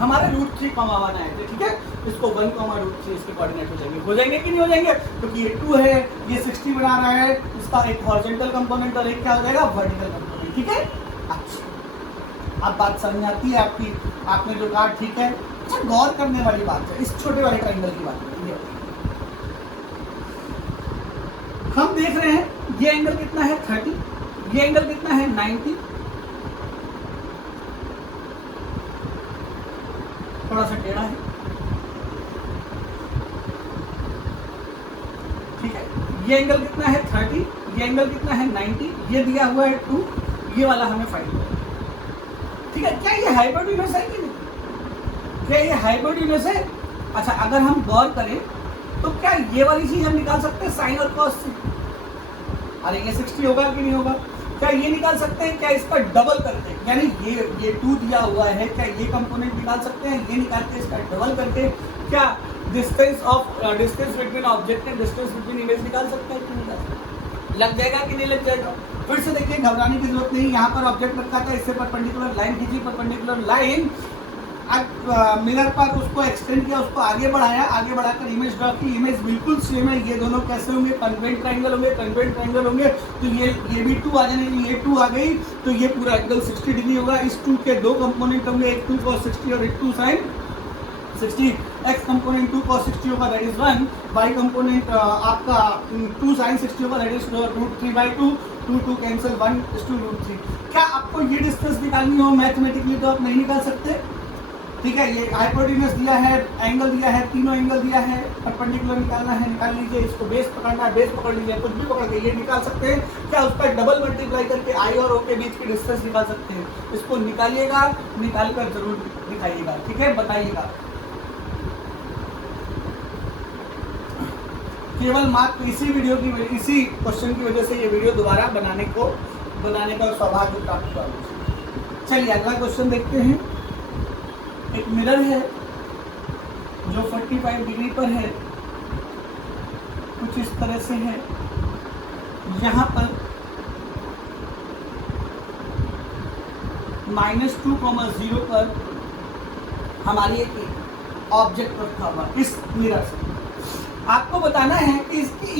हमारे √3,1 आए थे, ठीक है। इसको 1, √3 इसके कोऑर्डिनेट हो जाएंगे कि नहीं हो जाएंगे, क्योंकि ये 2 है, ये 60 बना रहा है, इसका एक हॉरिजॉन्टल कंपोनेंट और एक क्या हो जाएगा वर्टिकल कंपोनेंट, ठीक है। अच्छा, अब बात समझ आती है आपकी, आपने जो कहा ठीक है। अच्छा, गौर करने वाली बात है, इस छोटे वाले ट्रायंगल की बात है, हम देख रहे हैं ये एंगल कितना है 30, ये एंगल कितना है 90, थोड़ा सा टेढ़ा है, ठीक है। ये एंगल कितना है 30, ये एंगल कितना है 90, ये दिया हुआ है 2, ये वाला हमें फाइंड करना है, ठीक है। क्या ये हाइपोटेन्यूज है कि नहीं, क्या ये हाइपोटेन्यूज है? अच्छा, अगर हम गौर करें तो क्या ये वाली चीज हम निकाल सकते हैं साइन और कॉस से? अरे ये 60 होगा कि नहीं होगा? क्या ये निकाल सकते हैं? क्या इसका डबल करके, यानी ये 2 दिया हुआ है, क्या ये कंपोनेंट निकाल सकते हैं? ये निकाल के इसका डबल करके क्या distance between object and distance between image निकाल सकते हैं कि नहीं निकाल सकते? लग जाएगा कि नहीं लग जाएगा? फिर से देखिए, घबराने की जरूरत नहीं। यहाँ पर ऑब्जेक्ट रखा था, इससे परपेंडिकुलर लाइन खींची, परपेंडिकुलर लाइन मिरर पर उसको एक्सटेंड किया, उसको आगे बढ़ाया, आगे बढ़ाकर इमेज ड्रॉ की, इमेज बिल्कुल सेम है। ये दोनों कैसे होंगे? कन्वेंट ट्रायंगल होंगे, कन्वेंट ट्रायंगल होंगे। तो ये भी 2 आ जाएंगे, ये 2 आ गई, तो ये पूरा एंगल 60 डिग्री होगा। इस 2 के 2 कंपोनेंट होंगे, एक 2 cos 60 और एक 2 sin 60। x कंपोनेंट 2 cos 60 होगा दैट इज 1, y कंपोनेंट आपका 2 sin 60 होगा दैट इज √3/2, 2 कैंसिल, 1:√3। क्या आपको ये डिस्टेंस निकालनी हो मैथमेटिकली तो आप नहीं निकाल सकते, ठीक है। ये हाइपोटेन्यूज दिया है, एंगल दिया है, तीनों एंगल दिया है, परपेंडिकुलर निकालना है, निकाल लीजिए। इसको बेस पकड़ना है, बेस पकड़ लीजिए, कुछ भी पकड़ के ये निकाल सकते हैं। क्या उसका डबल मल्टीप्लाई करके आई और ओ के बीच की डिस्टेंस निकाल सकते हैं? इसको निकालिएगा, निकाल कर जरूर दिखाइएगा, ठीक है, बताइएगा। केवल मात्र इसी क्वेश्चन की वजह से ये वीडियो दोबारा बनाने का सौभाग्य प्राप्त हुआ। चलिए अगला क्वेश्चन देखते हैं। एक मिरर है जो 45 डिग्री पर है, कुछ इस तरह से है। यहाँ पर -2,0 पर हमारी एक ऑब्जेक्ट रखा हुआ इस मिरर से। आपको बताना है कि इसकी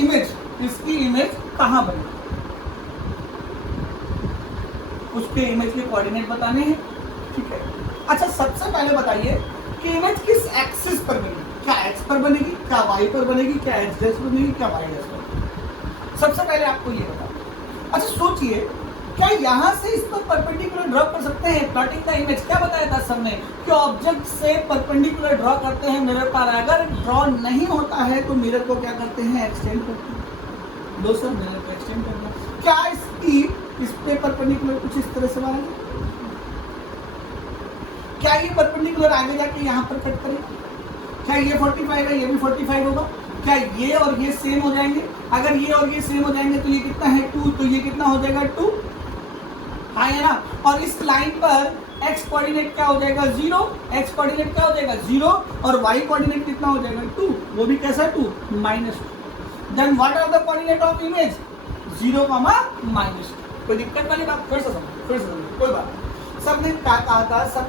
इमेज कहाँ बनी, उसके इमेज के कोऑर्डिनेट बताने हैं, ठीक है। अच्छा, सबसे पहले बताइए कि इमेज किस एक्सिस पर बनेगी? क्या एक्स पर बनेगी, क्या वाई पर बनेगी, क्या एक्स डेस पर बनेगी, क्या वाई डेस पर बनेगी? सबसे पहले आपको ये बताना। अच्छा सोचिए, क्या यहाँ से इस पर परपेंडिकुलर ड्रॉ कर सकते हैं? प्लॉटिंग द इमेज क्या बताया था सर ने कि ऑब्जेक्ट से परपेंडिकुलर ड्रॉ करते हैं मिरर पर। अगर ड्रॉ नहीं होता है तो मिरर को क्या करते हैं? एक्सटेंड करते हैं। दो सर मिरर को एक्सटेंड करना। क्या इस पे परपेंडिकुलर कुछ इस तरह से बनेगा? क्या ये परपेंडिकुलर आगे जाके यहाँ पर कट करेगा? क्या ये 45 है, ये भी 45 होगा? क्या ये और ये सेम हो जाएंगे? अगर ये और ये सेम हो जाएंगे तो ये कितना है 2, तो ये कितना हो जाएगा 2, हाँ है ना। और इस लाइन पर x कोऑर्डिनेट क्या हो जाएगा 0, x कोऑर्डिनेट क्या हो जाएगा 0 और y कोऑर्डिनेट कितना हो जाएगा 2, वो भी कैसा 2 -2। Then what are the coordinate of image 0, -2। कोई दिक्कत वाली बात? फिर से समझो, कोई बात नहीं। सबने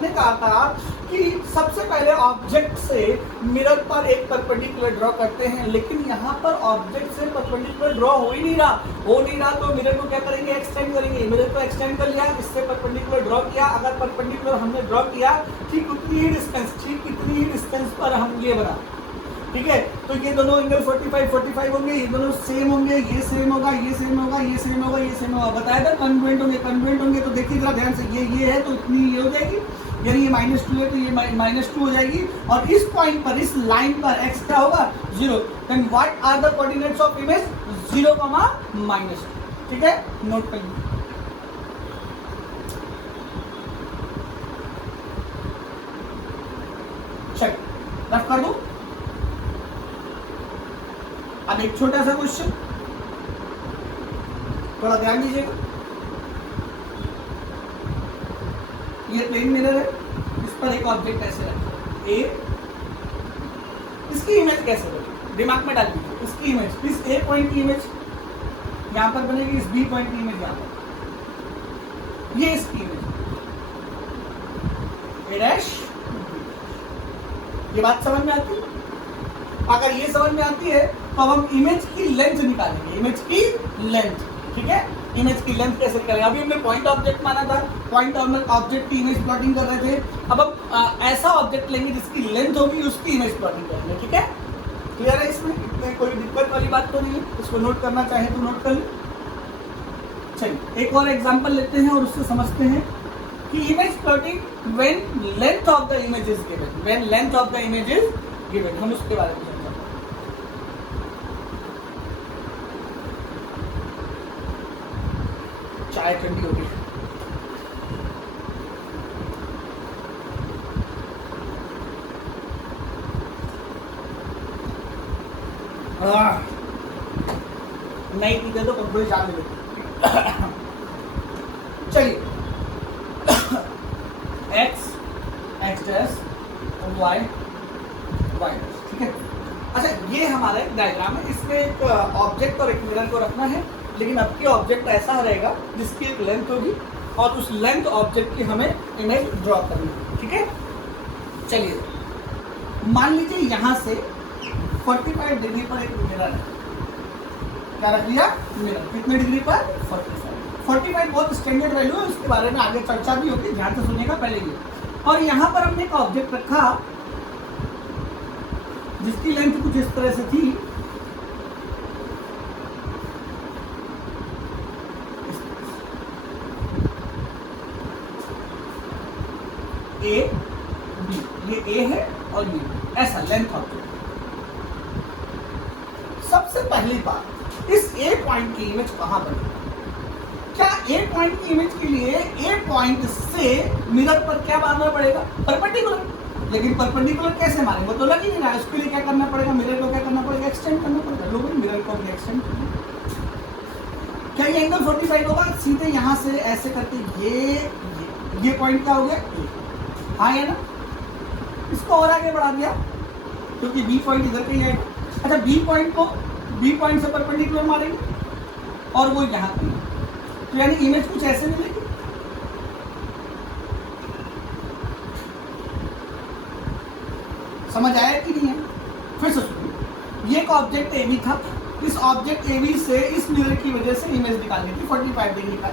कहा था कि सबसे पहले ऑब्जेक्ट से मिरर पर एक परपेंडिकुलर ड्रॉ करते हैं, लेकिन यहाँ पर ऑब्जेक्ट से परपेंडिकुलर ड्रॉ हो नहीं रहा तो मिरर को क्या करेंगे? एक्सटेंड करेंगे। मिरर को एक्सटेंड कर लिया, इससे परपेंडिकुलर ड्रॉ किया। अगर परपेंडिकुलर हमने ड्रॉ किया ठीक उतनी ही डिस्टेंस पर हम ये बना, ठीक है। तो ये दोनों एंगल 45 होंगे, ये दोनों सेम होंगे, ये सेम होगा, ये सेम होगा, ये सेम होगा, ये सेम होगा। बताया था कन्वेंट होंगे। तो देखिए जरा ध्यान से, ये है तो इतनी ये हो जाएगी, यानी ये -2 है तो ये -2 हो जाएगी। और इस पॉइंट पर, इस लाइन पर x क्या होगा 0। Then what are the coordinates of image 0, -2, ठीक है, नोट कर लीजिए। चलिए रफ कर दो। अब एक छोटा सा क्वेश्चन, थोड़ा ध्यान दीजिएगा। ये प्लेन मिरर है, इस पर एक ऑब्जेक्ट ऐसे रखें ए, इसकी इमेज कैसे बनेगी दिमाग में डाल दीजिए। इसकी इमेज, इस ए पॉइंट की इमेज यहां पर बनेगी, इस बी पॉइंट की इमेज यहां पर, ये इसकी इमेज ए डैश। ये बात समझ में आती है? अगर ये समझ में आती है तो अब हम इमेज की लेंथ निकालेंगे, इमेज की लेंथ, ठीक है। इमेज की लेंथ कैसे निकालेंगे? अभी हमने पॉइंट ऑब्जेक्ट माना था, पॉइंट ऑब्जेक्ट की इमेज प्लॉटिंग कर रहे थे। अब हम ऐसा ऑब्जेक्ट लेंगे जिसकी लेंथ होगी, उसकी इमेज प्लॉटिंग करेंगे, ठीक है। क्लियर है? इसमें कोई दिक्कत वाली बात तो नहीं है। इसको नोट करना चाहे तो नोट कर ले। चलिए एक और एग्जांपल लेते हैं और उससे समझते हैं कि image plotting when length of the image is given, when length of the image is given, हम उसके बारे में समझते हैं। चाय ठंडी हो गई। नहीं पीते तो कंप्यूटर चाय ले लेते। चलिए x डैश y डैश, ठीक है। अच्छा ये हमारा एक डायग्राम है, इसमें एक ऑब्जेक्ट और एक मिरर को रखना है, लेकिन अब के ऑब्जेक्ट ऐसा रहेगा जिसकी एक लेंथ होगी और उस लेंथ ऑब्जेक्ट की हमें इमेज ड्रॉ करनी है, ठीक है। चलिए मान लीजिए यहां से 45 डिग्री पर एक मिरर है, क्या रख लिया? मिरर। कितने डिग्री पर? 45 बहुत स्टैंडर्ड वैल्यू है, उसके बारे में आगे चर्चा भी होगी, ध्यान से सुनिएगा पहले ये। और यहाँ पर हमने एक ऑब्जेक्ट रखा जिसकी लेंथ कुछ इस तरह से थी, ए बी, ये ए है और ये ऐसा लेंथ ऑब्जेक्ट। सबसे पहली बात, इस ए पॉइंट की इमेज कहां बनेगी? क्या ए पॉइंट की इमेज के लिए ए पॉइंट से मिरर पर क्या मारना पड़ेगा? परपेंडिकुलर। लेकिन परपेंडिकुलर कैसे मारेंगे? वो तो लग ही नहीं रहा है। उसके लिए क्या करना पड़ेगा? मिरर को क्या करना पड़ेगा? एक्सटेंड करना पड़ेगा। लोग मिरर को भी एक्सटेंड करना। क्या ये एंगल 45 होगा? सीधे यहां से ऐसे करके ये पॉइंट क्या हो गया? हाँ है ना? इसको और आगे बढ़ा दिया क्योंकि बी पॉइंट इधर कहीं आएगा। अच्छा बी पॉइंट को बी पॉइंट से परपेंडिकुलर मारेंगे और वो यहाँ कहीं, तो यानी इमेज कुछ ऐसे मिलेगी। समझ आया कि नहीं है? फिर से सुनिए, ये एक ऑब्जेक्ट ए बी था, इस ऑब्जेक्ट ए बी से इस मिरर की वजह से इमेज निकालनी थी 45 डिग्री का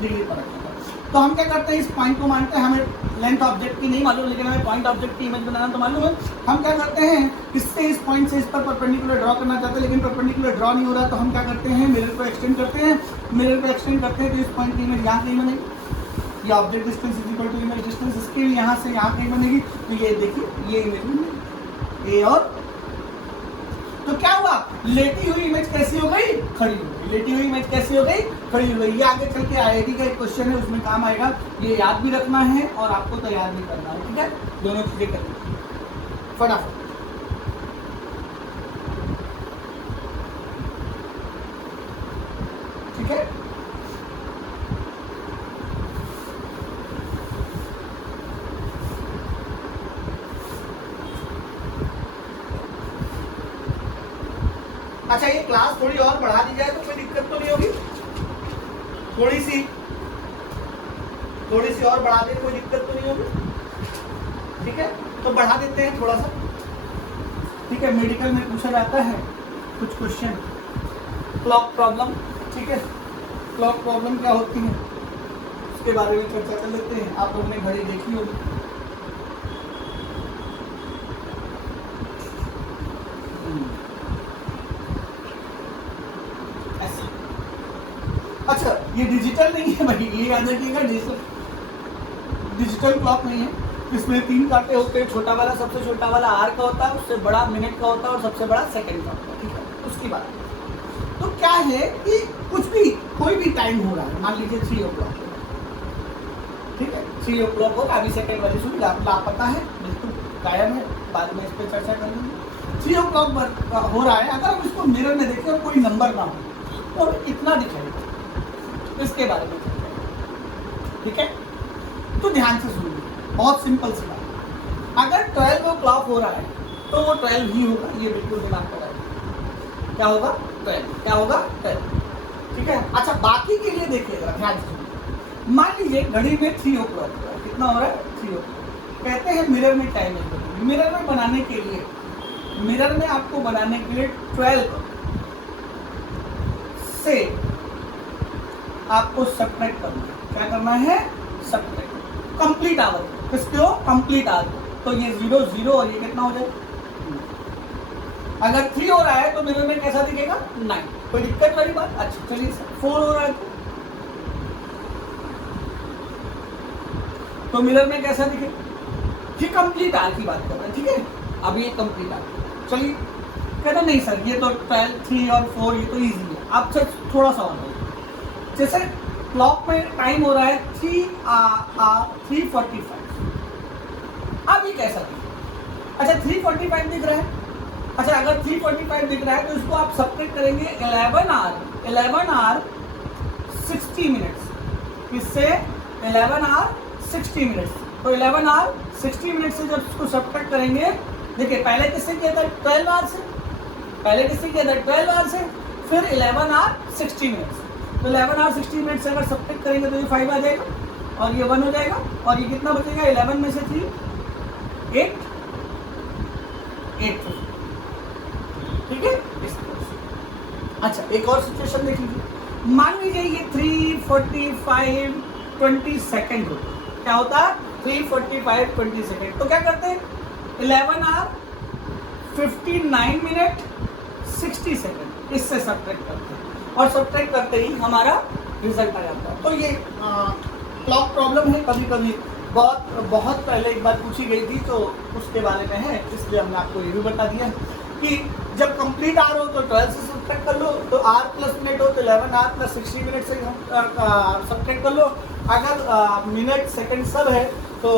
डिग्री पर रखना था। तो हम क्या करते हैं? इस पॉइंट को मानते हैं, हमें लेंथ ऑब्जेक्ट की नहीं मालूम लेकिन हमें पॉइंट ऑब्जेक्ट की इमेज बनाना तो मालूम है। हम क्या करते हैं? इससे इस पॉइंट से इस पर परपेंडिकुलर ड्रॉ करना चाहते हैं लेकिन परपेंडिकुलर ड्रॉ नहीं हो रहा, तो हम क्या करते हैं? मिरर को एक्सटेंड करते हैं। मिरर को एक्सटेंड करते हैं तो इस पॉइंट की इमेज यहाँ कहीं बनेगी। ये object distance is equal to image distance, इसकी भी यहाँ से यहाँ कहीं बनेगी। तो ये देखिए ये इमेज बनेगी ए और, तो क्या हुआ? लेटी हुई इमेज कैसी हो गई? खड़ी हो गई। लेटी हुई इमेज कैसी हो गई? खड़ी हो गई। ये आगे चल के आईआईटी का एक क्वेश्चन है, उसमें काम आएगा। ये याद भी रखना है और आपको तैयार भी करना है, ठीक है। दोनों चीजें करनी फटाफट। ठीक है, अच्छा ये क्लास थोड़ी और बढ़ा दी जाए तो कोई दिक्कत तो नहीं होगी? थोड़ी सी और बढ़ा दे, कोई दिक्कत तो नहीं होगी? ठीक है, तो बढ़ा देते हैं थोड़ा सा। ठीक है, मेडिकल में पूछा जाता है कुछ क्वेश्चन, क्लॉक प्रॉब्लम। ठीक है, क्लॉक प्रॉब्लम क्या होती है उसके बारे में चर्चा कर लेते हैं। आप लोगों ने घड़ी देखी होगी। अच्छा ये डिजिटल नहीं है भाई, ये याद रखिएगा, डिजिटल क्लॉक नहीं है। इसमें 3 कांटे होते हैं, छोटा वाला सबसे छोटा वाला आवर का होता है, उससे बड़ा मिनट का होता है और सबसे बड़ा सेकंड का होता है। ठीक है, उसकी बात। तो क्या है कि कुछ भी कोई भी टाइम हो रहा है, मान लीजिए 3 o'clock, ठीक है 3 o'clock हो, अभी सेकंड वाली सुन लापता है, बिल्कुल गायब है, बाद में इस पर चर्चा कर लेंगे। 3 o'clock हो रहा है, अगर हम इसको मिरर में देखें और कोई नंबर ना हो तो हमें कितना दिखाएगा, इसके बारे में ठीक है। तो ध्यान से सुनिए, बहुत सिंपल सी बात, अगर 12 o'clock हो रहा है तो वो 12 ही होगा, ये बिल्कुल दिमाग में रखिए। क्या होगा 12, क्या होगा 12, ठीक है। अच्छा बाकी के लिए देखिएगा, ध्यान से सुनिए, मान लीजिए घड़ी में 3 o'clock हो रहा है, कितना हो रहा है 3 o'clock, कहते हैं मिरर में टाइम है, मिरर में बनाने के लिए, मिरर में आपको बनाने के लिए 12 से आपको सब्ट्रैक्ट करना है, क्या करना है सब्ट्रैक्ट, कंप्लीट आवर, किसको कंप्लीट आवर, तो ये 0 0 और ये कितना हो जाएगा, अगर 3 हो रहा है तो मिरर में कैसा दिखेगा 9, कोई दिक्कत वाली बात। अच्छा चलिए 4 हो रहा है तो मिरर में कैसा दिखेगा, ये कंप्लीट आवर की बात कर रहे हैं, ठीक है। अब ये कंप्लीट आवर, चलिए कहते नहीं सर ये तो 12 3 और 4 ये तो इजी है, आप सर थोड़ा सा और जैसे क्लॉक में टाइम हो रहा है 3:45, अब ये कैसा दिखेगा, अच्छा 3:45 दिख रहा है, अच्छा अगर 3:45 दिख रहा है तो इसको आप सब्ट्रैक्ट करेंगे 11 आवर 60 मिनट्स, इससे 11 आवर 60 मिनट्स, तो 11 आवर 60 मिनट से जब इसको सब्ट्रैक्ट करेंगे, देखिए पहले किससे किया था 12 आवर से, पहले किससे किया था 12 आवर से, फिर 11 आवर 60 मिनट्स, तो 11 आवर 60 मिनट से अगर सब्ट्रैक्ट करेंगे तो ये 5 आ जाएगा और ये 1 हो जाएगा, और ये कितना बचेगा 11 में से 3 8 ठीक है। अच्छा एक और सिचुएशन देख लीजिए, मान लीजिए ये 3:45 20 सेकेंड होता है, क्या होता है 3:45 20 सेकेंड, तो क्या करते हैं 11 आवर 59 मिनट 60 सेकेंड, इससे सब्ट्रैक्ट करते हैं और सब्ट्रैक्ट करते ही हमारा रिजल्ट आ जाता है। तो ये क्लॉक प्रॉब्लम है, कभी कभी बहुत पहले एक बार पूछी गई थी तो उसके बारे में है, इसलिए हमने आपको ये भी बता दिया कि जब कंप्लीट आवर हो तो 12 से सब्ट्रैक्ट कर लो, तो आर प्लस मिनट हो तो 11 आवर प्लस 60 मिनट से सब्ट्रैक्ट कर लो, अगर मिनट सेकंड सब है तो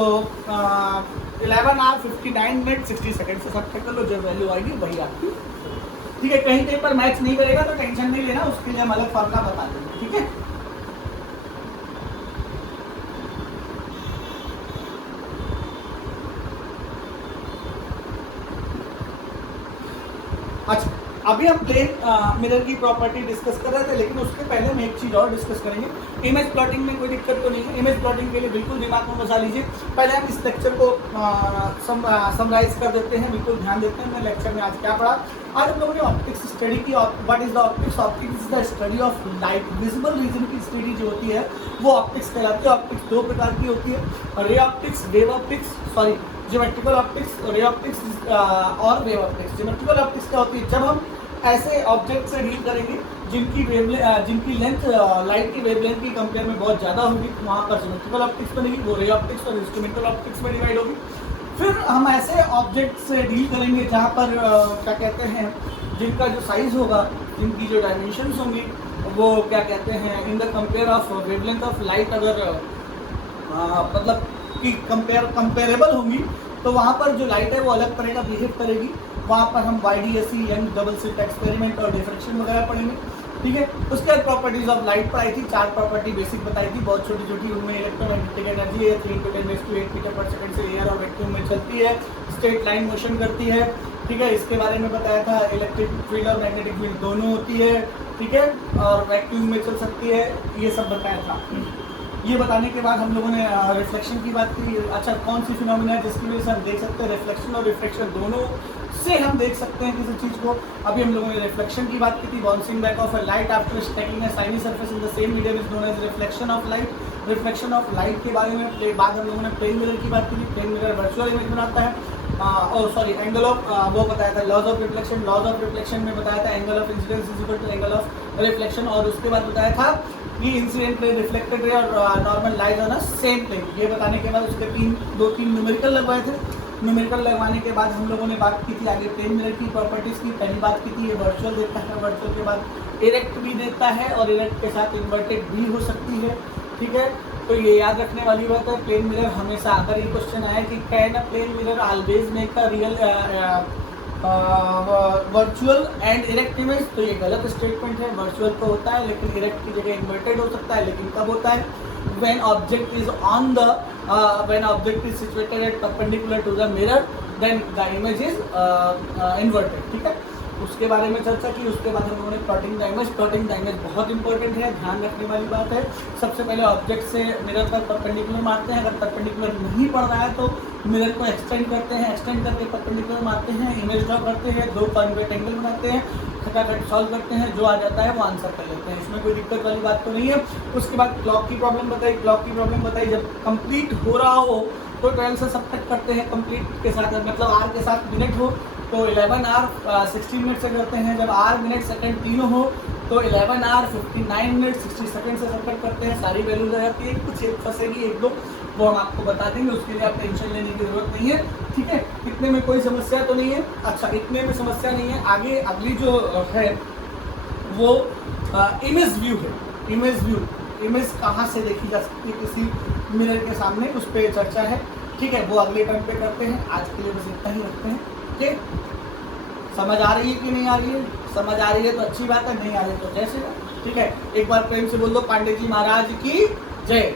11 आवर 59 मिनट 60 सेकंड से सब्ट्रैक्ट कर लो, जो वैल्यू आएगी वही आपकी, ठीक है। कहीं कहीं पर मैच नहीं करेगा तो टेंशन नहीं लेना, उसके लिए हम अलग फॉर्मूला बता देंगे, ठीक है। अच्छा अभी हम प्लेन मिरर की प्रॉपर्टी डिस्कस कर रहे थे, लेकिन उसके पहले हम एक चीज़ और डिस्कस करेंगे, इमेज प्लॉटिंग में कोई दिक्कत तो नहीं है, इमेज प्लॉटिंग के लिए बिल्कुल दिमाग में बसा लीजिए। पहले हम इस लेक्चर को समराइज कर देते हैं, बिल्कुल ध्यान देते हैं मैं लेक्चर में आज क्या पढ़ा। आज हम लोगों ने ऑप्टिक्स स्टडी की, what is the optics, optics is the study of light, visible region की स्टडी जो होती है वो ऑप्टिक्स कहलाती है। ऑप्टिक्स दो प्रकार की होती है, ray optics, wave optics, sorry geometrical optics, ray optics और वेव ऑप्टिक्स। ज्योमेट्रिकल ऑप्टिक्स क्या होती है, जब हम ऐसे ऑब्जेक्ट से डील करेंगे जिनकी लेंथ लाइट की वेवलेंथ की कंपेयर में बहुत ज़्यादा होगी, वहाँ पर ज्योमेट्रिकल ऑप्टिक्स बनेगी, वो रे ऑप्टिक्स और इंस्ट्रूमेंटल ऑप्टिक्स में डिवाइड होगी। फिर हम ऐसे ऑब्जेक्ट से डील करेंगे जहाँ पर क्या कहते हैं, जिनका जो साइज़ होगा, जिनकी जो डायमेंशंस होंगी वो क्या कहते हैं in the compare of wavelength of light, अगर मतलब कि कंपेरेबल होंगी तो वहाँ पर जो लाइट है वो अलग तरह का बिहेव करेगी। वहाँ पर हम YDSC young double slit experiment और डिफ्रेक्शन वगैरह पढ़ेंगे, ठीक है। उसके बाद प्रॉपर्टीज ऑफ लाइट पढ़ाई थी, 4 प्रॉपर्टी बेसिक बताई थी, बहुत छोटी छोटी, उनमें इलेक्ट्रोमैग्नेटिक एनर्जी है 3 × 10⁸ मीटर पर सेकंड से एयर और वैक्यूम में चलती है, स्ट्रेट लाइन मोशन करती है, ठीक है। इसके बारे में बताया था, इलेक्ट्रिक फील्ड और मैग्नेटिक फील्ड दोनों होती है, ठीक है, और वैक्यूम में चल सकती है, ये सब बताया था। ये बताने के बाद हम लोगों ने रिफ्लेक्शन की बात की। अच्छा कौन सी फिनोमिना है जिसकी वजह से हम देख सकते हैं रिफ्लेक्शन और रिफ्रैक्शन दोनों से हम देख सकते हैं किसी चीज़ को। अभी हम लोगों ने रिफ्लेक्शन की बात की थी, bouncing back of a light after striking a shiny surface in the same medium is known as reflection of light. Reflection of light के बारे में बाद हम लोगों ने प्लेन मिरर की बात की थी, प्लेन मिरर वर्चुअल इमेज बनाता है, और सॉरी एंगल ऑफ वो बताया था, laws of reflection, laws of reflection में बताया था angle of incidence is equal to angle of reflection, और उसके बाद बताया था कि इंसिडेंट रे, रिफ्लेक्टेड रे और normal lies on a same plane. ये बताने के बाद उसके 2-3 न्यूमेरिकल लगवाए थे, न्यूमेरिकल लगवाने के बाद हम लोगों ने बात की थी आगे प्लेन मिरर की प्रॉपर्टीज़ की। पहली बात की थी ये वर्चुअल देता है, वर्चुअल के बाद इरेक्ट भी देता है और इरेक्ट के साथ इन्वर्टेड भी हो सकती है, ठीक है। तो ये याद रखने वाली बात है। प्लेन मिरर हमेशा अगर ये क्वेश्चन आया कि can a plane mirror always make a real virtual and erect image, तो ये गलत स्टेटमेंट है। वर्चुअल तो होता है लेकिन इरेक्ट की जगह इन्वर्टेड हो सकता है, लेकिन कब होता है? when object is on the when object is situated at perpendicular to the mirror then the image is inverted, ठीक है। उसके बारे में चर्चा की। उसके बाद हम लोगों ने plotting the image. Plotting the image बहुत इंपॉर्टेंट है, ध्यान रखने वाली बात है। सबसे पहले ऑब्जेक्ट से मिरर तक परपेंडिकुलर मारते हैं, अगर परपेंडिकुलर नहीं पड़ रहा है तो मिरर को एक्सटेंड करते हैं, एक्सटेंड करके परपेंडिकुलर मारते हैं, इमेज ड्रॉ करते हैं, दो कॉन्वेट एंगल बनाते हैं, खटाखट सॉल्व करते हैं, जो आ जाता है वो आंसर कर लेते हैं। इसमें कोई दिक्कत वाली बात तो नहीं है। उसके बाद क्लॉक की प्रॉब्लम बताई। क्लॉक की प्रॉब्लम बताई जब कंप्लीट हो रहा हो तो 12 से सब्ट्रैक्ट करते हैं, कंप्लीट के साथ मतलब आर के साथ मिनट हो तो 11 आर 60 मिनट से करते हैं। जब आर मिनट सेकंड तीनों हो तो 11 आर 59 मिनट 60 सेकंड से सब्ट्रैक्ट करते हैं। सारी वैल्यूज आ जाती है, कुछ एक फंसेगी एक दो वो हम आपको बता देंगे, उसके लिए आप टेंशन लेने की जरूरत नहीं है, ठीक है। इतने में कोई समस्या तो नहीं है? अच्छा, इतने में समस्या नहीं है। आगे अगली जो है वो इमेज व्यू है। इमेज व्यू, इमेज कहाँ से देखी जा सकती है किसी मिरर के सामने, उस पर चर्चा है, ठीक है। वो अगले टाइम पे करते हैं। आज के लिए बस इतना ही रखते हैं, ठीक। समझ आ रही है कि नहीं आ रही है? समझ आ रही है तो अच्छी बात है, नहीं आ रही तो जैसे, ठीक है। एक बार प्रेम से बोल दो पांडे जी महाराज की जय।